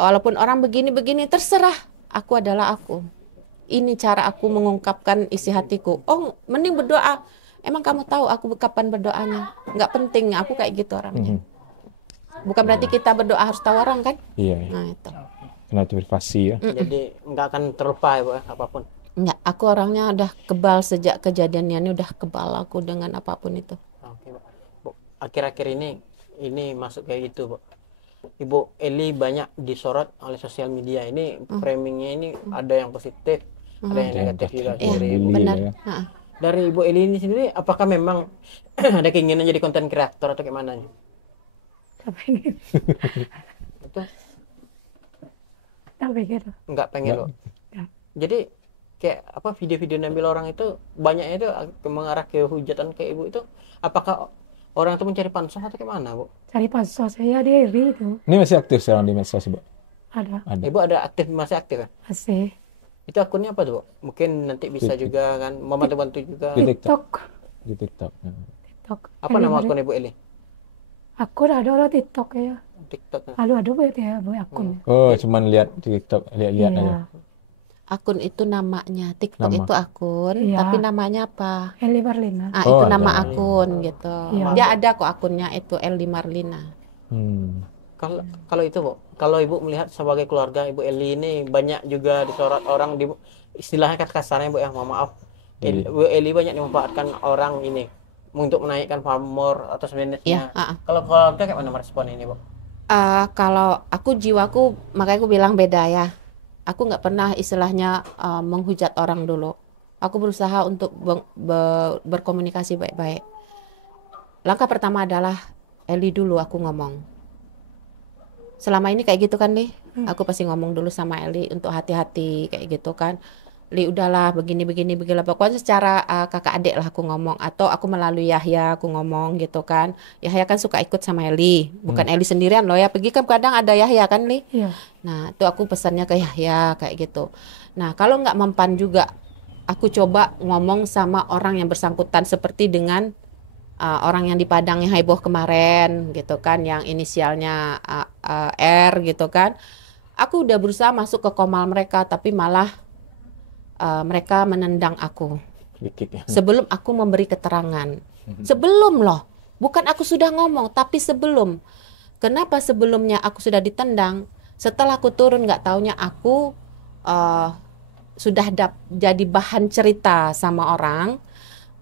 Walaupun orang begini-begini terserah, aku adalah aku. Ini cara aku mengungkapkan isi hatiku. Mending berdoa. Emang kamu tahu aku kapan berdoanya? Nggak penting, aku kayak gitu orangnya. Bukan berarti kita berdoa harus tahu orang kan? Iya. Nah itu. Karena itu privasi ya. Jadi nggak akan terlupa ya Bu, apapun. Enggak, aku orangnya udah kebal sejak kejadiannya ini, udah kebal aku dengan apapun itu. Oke, Bu. Akhir-akhir ini masuk kayak gitu, Bu. Ibu Eli banyak disorot oleh sosial media ini, framingnya ini ada yang positif, ada yang negatif juga Iya, dari Ibu. benar. ya. Dari Ibu Eli ini sendiri, apakah memang ada keinginan jadi konten kreator atau gimana? Tapi Itu tak pikir. nggak pengen, Bu. Ya. Jadi kayak apa video-video ngambil orang itu banyaknya itu mengarah ke hujatan ke Ibu itu, apakah orang itu mencari pansos atau gimana, Bu? Cari pansos saya diri itu Ini masih aktif sekarang di medsos, Bu? ada Ibu ada masih aktif ya? masih Itu akunnya apa tuh, Bu? Mungkin nanti bisa juga kan membantu-bantu juga. Di TikTok. Di TikTok. TikTok. Apa nama akun Ibu Eli? Aku ada orang TikTok ya. TikTok. Ada buat ya buat akun. Oh, cuman lihat di TikTok, lihat-lihat aja. Iya. Akun itu namanya, TikTok Nama. itu akun, Iya. tapi namanya apa? Eli Marlina. Itu ada. nama akun gitu. Iya. Dia ada kok akunnya itu Eli Marlina. Kalau itu, Bu, kalau Ibu melihat sebagai keluarga Ibu Eli ini banyak juga disorot orang di istilahnya kasarnya, Bu, ya, mohon maaf. Bu Eli banyak dimanfaatkan orang ini untuk menaikkan pamor atau Iya, sebenarnya. Kalau keluarga kayak mana merespon ini, Bu? kalau aku jiwaku, makanya aku bilang beda ya. Aku nggak pernah istilahnya menghujat orang dulu. Aku berusaha untuk berkomunikasi baik-baik. Langkah pertama adalah Eli dulu aku ngomong. Selama ini kayak gitu kan, Li? Aku pasti ngomong dulu sama Eli untuk hati-hati kayak gitu kan. Li udahlah begini. Pokoknya secara kakak adik lah aku ngomong. Atau aku melalui Yahya aku ngomong gitu kan. Yahya kan suka ikut sama Eli. Bukan Eli sendirian loh ya. Pergi kan kadang ada Yahya kan, Li? Iya. Nah itu aku pesannya ke Yahya kayak gitu. Nah kalau nggak mempan juga, aku coba ngomong sama orang yang bersangkutan seperti dengan orang yang di Padang yang heboh kemarin gitu kan, yang inisialnya R gitu kan. Aku udah berusaha masuk ke komal mereka, tapi malah mereka menendang aku sebelum aku memberi keterangan. Sebelum loh, bukan aku sudah ngomong, tapi sebelum. Kenapa sebelumnya aku sudah ditendang? Setelah aku turun nggak taunya aku sudah jadi bahan cerita sama orang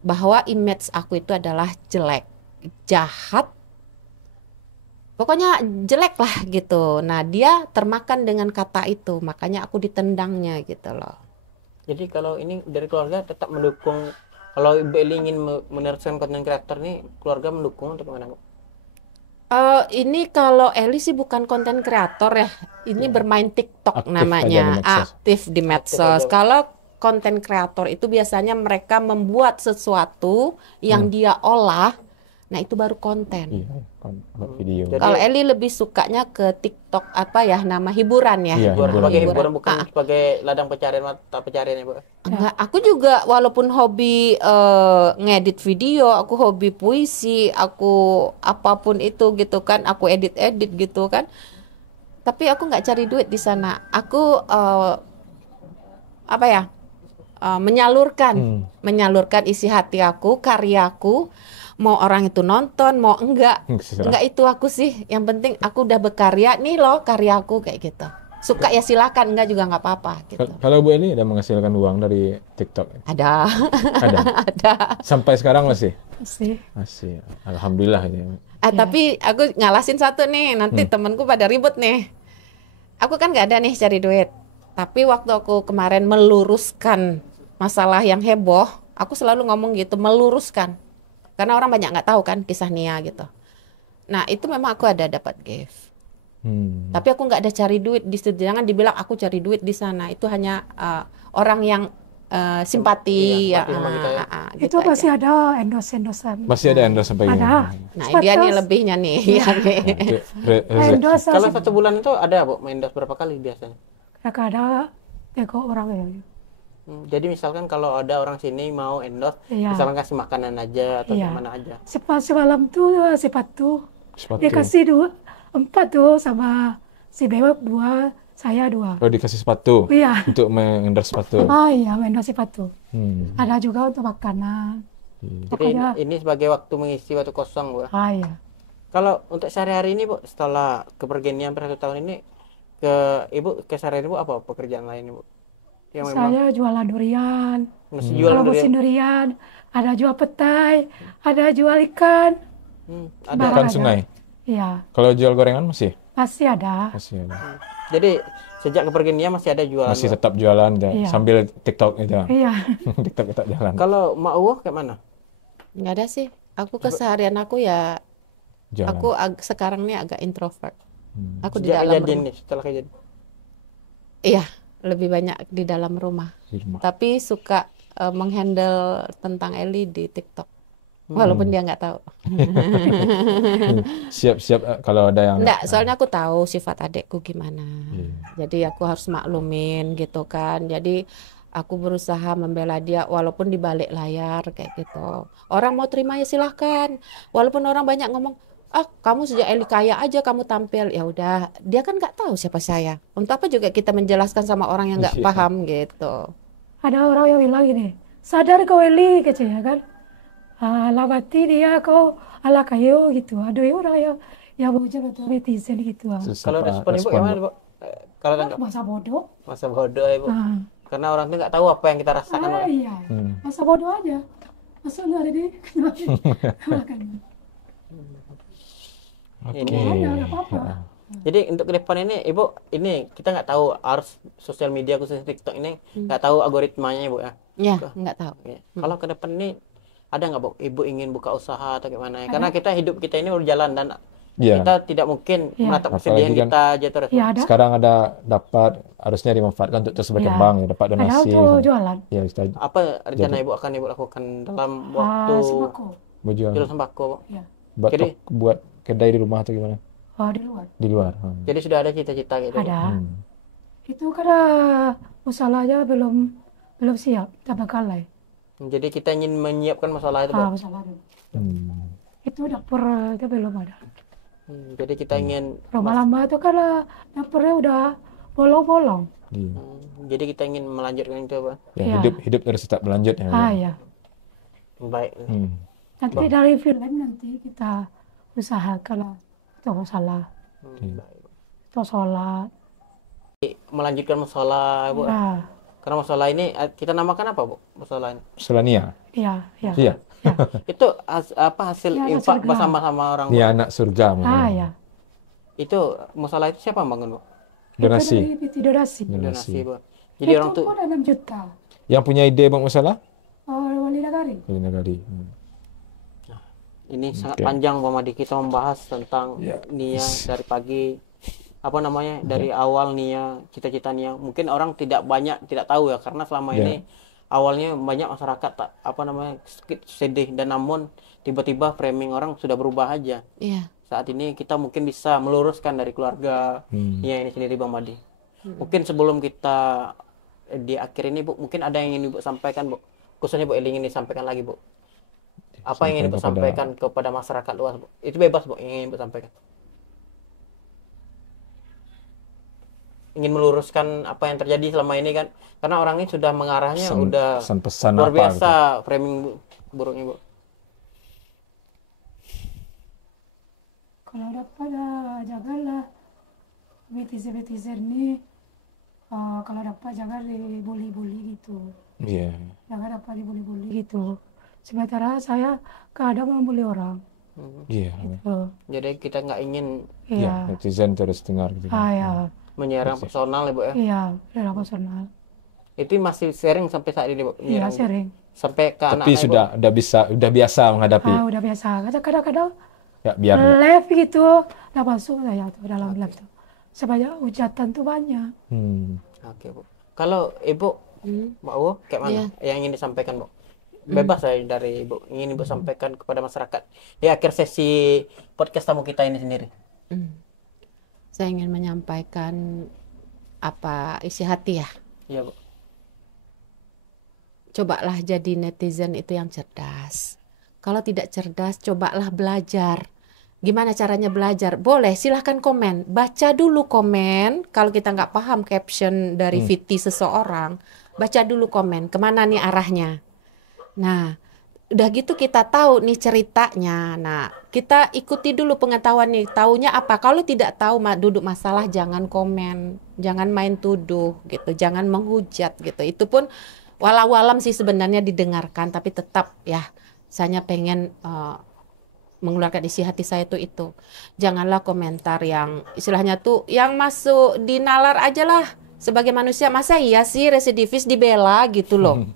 bahwa image aku itu adalah jelek, jahat, pokoknya jelek lah gitu. Nah dia termakan dengan kata itu, makanya aku ditendangnya gitu loh. Jadi kalau ini dari keluarga tetap mendukung, kalau Ibu Eli ingin meneruskan konten kreator nih, keluarga mendukung untuk gimana, Bu? Ini kalau Eli sih bukan konten kreator ya, ini bermain TikTok Aktif namanya, aja di medsos. aktif di medsos. aja. Kalau konten kreator itu biasanya mereka membuat sesuatu yang dia olah, nah itu baru konten. Iya, buat video. Jadi- Kalau Eli lebih sukanya ke TikTok apa ya, nama hiburan ya. Iya, Sebagai hiburan. hiburan, bukan sebagai ladang pencarian mata pencarian ya, Bu? Enggak, aku juga walaupun hobi ngedit video, aku hobi puisi, aku apapun itu gitu kan, aku edit gitu kan. Tapi aku nggak cari duit di sana. Aku menyalurkan isi hati aku, karyaku mau orang itu nonton mau enggak Terserah. itu aku sih, yang penting aku udah berkarya nih loh, karyaku kayak gitu. Suka ya silakan, enggak juga nggak apa-apa gitu. Kalau Bu Eli ada menghasilkan uang dari TikTok? Ada. Ada. Ada. Sampai sekarang masih? Masih. Masih. Alhamdulillah ini. Tapi aku ngalasin satu nih, nanti temanku pada ribut nih. Aku kan nggak ada nih cari duit. Tapi waktu aku kemarin meluruskan masalah yang heboh, aku selalu ngomong gitu, meluruskan. Karena orang banyak nggak tahu kan kisah Nia gitu. Nah itu memang aku ada dapat gift. Tapi aku nggak ada cari duit di situ. Jangan dibilang aku cari duit di sana. Itu hanya orang yang simpati. Iya, simpati sama kita ya. Gitu Itu aja. masih ada endorse-endorsean. Masih ada endorse sampai ini? Ada. Nah dia nih Sebatas lebihnya nih. Ya, nih. endorse Kalau satu bulan itu ada Bu main dos berapa kali biasanya? kadang tengok orang ya. Jadi misalkan kalau ada orang sini mau endorse, Iya. misalkan kasih makanan aja atau Iya. gimana aja. Semalam tuh sepatu. Sepatu. Dia kasih 4 tuh sama si Bebek 2, saya 2. Oh, dikasih sepatu Iya. untuk mengendorse sepatu. Iya, endorse sepatu. Ada juga untuk makanan. Jadi Pokoknya ini sebagai waktu mengisi waktu kosong Bu. iya. Kalau untuk sehari-hari ini Bu, setelah kepergian Nia hampir 1 tahun ini, Ibu ke sehari-hari Bu apa pekerjaan lain Ibu? Yang memang Saya jualan durian. masih jual Kalau durian. musim durian, ada jual petai, ada jual ikan. Ada. Barang Ikan ada. sungai. Iya, Kalau jual gorengan masih? masih ada. Masih ada. Jadi sejak kepergian Nia masih ada jualan. Masih Bu. tetap jualan ya, Iya. sambil TikTok itu. Iya. TikTok tetap jalan. Kalau Mak Uwo kayak mana? Nggak ada sih. Aku keseharian aku ya, Jalan. aku sekarang nih agak introvert. Aku di Sejak dalam kejadian rumah. nih, setelah kejadian. Iya, lebih banyak di dalam rumah. Di rumah. Tapi suka menghandle tentang Eli di TikTok. Walaupun dia nggak tahu. Siap-siap kalau ada yang Enggak, soalnya aku tahu sifat adekku gimana. Iya. Jadi aku harus maklumin gitu kan. Jadi aku berusaha membela dia walaupun di balik layar kayak gitu. Orang mau terima ya silahkan. Walaupun orang banyak ngomong, ah kamu sejak Eli kaya aja kamu tampil. Ya udah, dia kan nggak tahu siapa saya. Untuk apa juga kita menjelaskan sama orang yang nggak Iya. paham gitu. Ada orang yang bilang gini, sadar kau Eli, gitu ya kan? Lawati dia kau ala kayu gitu. Ada orang yang mau jaga netizen gitu. susah, Kalau Pak, respon Ibu respon. gimana Bu? Kalau tanggap Masa bodoh? masa bodoh Ibu. Ah, Karena orang tuh nggak tahu apa yang kita rasakan. Bu. iya. Masa bodoh aja. Masa nggak ada di makanya. Oke. Ada, nggak apa-apa. Ya. Jadi untuk ke depan ini Ibu, ini kita nggak tahu arus sosial media khususnya TikTok ini nggak tahu algoritmanya Ibu ya. Ya, nggak tahu. Ya. Kalau ke depan ini ada nggak Bu, Ibu ingin buka usaha atau gimana? Karena kita hidup kita ini berjalan dan Iya. kita tidak mungkin Iya. menatap Apalagi kesedihan kan- kita aja terus. Iya ada. Sekarang ada dapat harusnya dimanfaatkan untuk terus berkembang ya, dapat Ada donasi. untuk jualan. Ya, kita Apa rencana Ibu akan Ibu lakukan dalam waktu Sembako. berjual. jual sembako? Bu? Ya. Buat Jadi- buat kedai di rumah atau gimana? Oh, di luar. Di luar. Jadi sudah ada cita-cita gitu. Bu? Ada. Itu karena usahanya belum siap, tak bakal lah. Jadi kita ingin menyiapkan masalah itu, Bu. Usahanya. Hmm. Itu dapur itu belum ada. Jadi kita ingin Rumah lama itu karena dapurnya udah bolong-bolong. Iya. jadi kita ingin melanjutkan itu, Pak. Ya, Iya. hidup terus tetap berlanjut ya. Ya. Baik. Nanti dari film nanti kita usahakan lah. Itu salah. Baik. Itu sholat. Melanjutkan masalah, Bu. Nah, Karena masalah ini kita namakan apa, Bu? Masalah ini. Selania. iya, iya. Iya. Itu hasil Ya, infak surga. bersama-sama orang, Bu. Nia anak surga. Ya. Itu masalah itu siapa yang bangun, Bu? Donasi. Itu dari PT donasi. Donasi, Donasi. Bu. Jadi Itu orang tuh pun 6 juta. Yang punya ide Bang Masalah? Oh, wali negari. Kali Nagari. ini sangat Oke. panjang, Pak Madi. Kita membahas tentang Ya. Nia dari pagi, apa namanya, dari awal Nia, cita-cita Nia. Mungkin orang tidak tahu ya, karena selama Ya. ini awalnya banyak masyarakat tak apa namanya sedih, dan namun tiba-tiba framing orang sudah berubah aja. Iya. Saat ini kita mungkin bisa meluruskan dari keluarga Nia ini sendiri, Bang Madi. Mungkin sebelum kita di akhir ini, Bu, mungkin ada yang ingin Ibu sampaikan, Bu. Khususnya Bu Eli ingin disampaikan lagi, Bu. Apa yang ingin Ibu sampaikan kepada masyarakat luas, Bu? Itu bebas, Bu, yang ingin Ibu sampaikan. Ingin meluruskan apa yang terjadi selama ini kan, karena orang ini sudah mengarahnya udah Pesan-pesan luar apa biasa framing buruknya, Bu. kalau dapat jagalah netizen nih. Kalau dapat jangan dibully-bully gitu. Iya. Jangan dapat dibully-bully gitu. Sementara saya kadang membuli orang. Iya. Gitu. Jadi kita nggak ingin Iya, Iya. netizen terus dengar gitu. Ya. menyerang personal ya Bu ya. Iya, udah personal. Itu masih sering sampai saat ini Bu? Iya, menyerang, Bu? sering. Sampai ke Tapi anak-anak Ibu? udah biasa menghadapi. Udah biasa. Kadang-kadang Ya biar live gitu, udah masuk saya tuh dalam live tuh. Sebanyak hujatan tuh banyak. Oke Bu. Kalau Ibu, Mbak Uwo, kayak mana yang ingin disampaikan Bu? Bebas saya dari Ibu, ingin Ibu sampaikan kepada masyarakat di akhir sesi podcast tamu kita ini sendiri. Saya ingin menyampaikan apa isi hati ya. Iya Bu. Cobalah jadi netizen itu yang cerdas. Kalau tidak cerdas, cobalah belajar. Gimana caranya belajar? Boleh, silahkan komen. Baca dulu komen. Kalau kita nggak paham caption dari VT seseorang, baca dulu komen. Kemana nih arahnya? Nah, udah gitu kita tahu nih ceritanya. Nah, kita ikuti dulu pengetahuan nih. Taunya apa? Kalau tidak tahu duduk masalah, jangan komen. Jangan main tuduh gitu. Jangan menghujat gitu. Itu pun walau-walam sih sebenarnya didengarkan. Tapi tetap ya, saya pengen mengeluarkan isi hati saya itu. Janganlah komentar yang istilahnya tuh yang masuk di nalar aja lah. Sebagai manusia, masa iya sih residivis dibela gitu loh.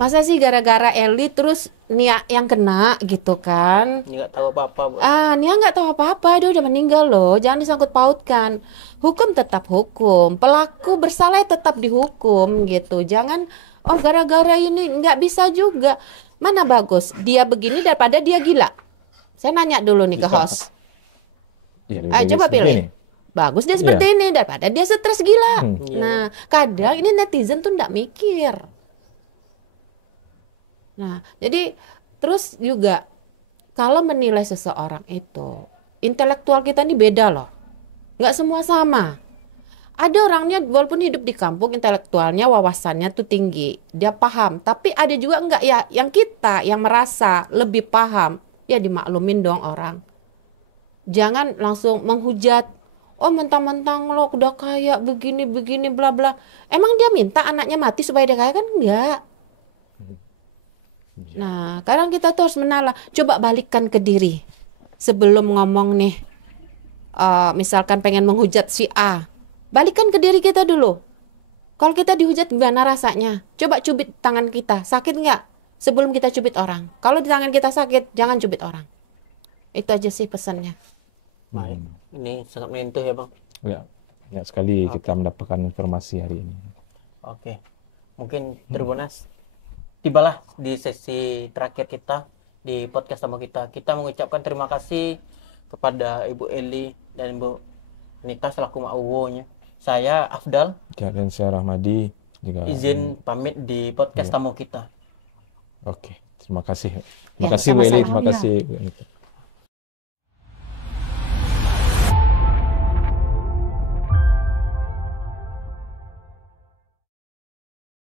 Masa sih gara-gara Eli terus Nia yang kena gitu kan? Nggak tahu apa-apa Bu. Nia nggak tahu apa-apa, dia udah meninggal loh. Jangan disangkut pautkan. Hukum tetap hukum. Pelaku bersalah tetap dihukum gitu. Jangan gara-gara ini nggak bisa juga. Mana bagus dia begini daripada dia gila. Saya nanya dulu nih ke host. Iya, Coba pilih. ini. Bagus dia seperti ini daripada dia stres gila. Nah, kadang ini netizen tuh nggak mikir. Nah, jadi terus juga kalau menilai seseorang itu, intelektual kita ini beda loh. Nggak semua sama. Ada orangnya walaupun hidup di kampung, intelektualnya, wawasannya tuh tinggi. Dia paham. Tapi ada juga enggak ya, yang kita yang merasa lebih paham, ya dimaklumin dong orang. Jangan langsung menghujat. Oh mentang-mentang lo udah kaya begini-begini bla bla. Emang dia minta anaknya mati supaya dia kaya kan? Enggak. Nah, kadang kita tuh harus menalar. Coba balikkan ke diri. Sebelum ngomong nih, misalkan pengen menghujat si A, balikkan ke diri kita dulu. Kalau kita dihujat gimana rasanya? Coba cubit tangan kita, sakit nggak? Sebelum kita cubit orang. Kalau di tangan kita sakit, jangan cubit orang. Itu aja sih pesannya. Baik. Ini sangat menyentuh ya Bang. Ya sekali kita mendapatkan informasi hari ini. Oke. Mungkin Tribunas tibalah di sesi terakhir kita di podcast tamu kita. Kita mengucapkan terima kasih kepada Ibu Eli dan Ibu Nita selaku Mak Uwo-nya. Saya Afdal. Dan saya Rahmadi juga Izin pamit di podcast tamu kita. Oke, terima kasih. Terima Ya, kasih Bu Eli, sama-sama. terima kasih Bu Nita.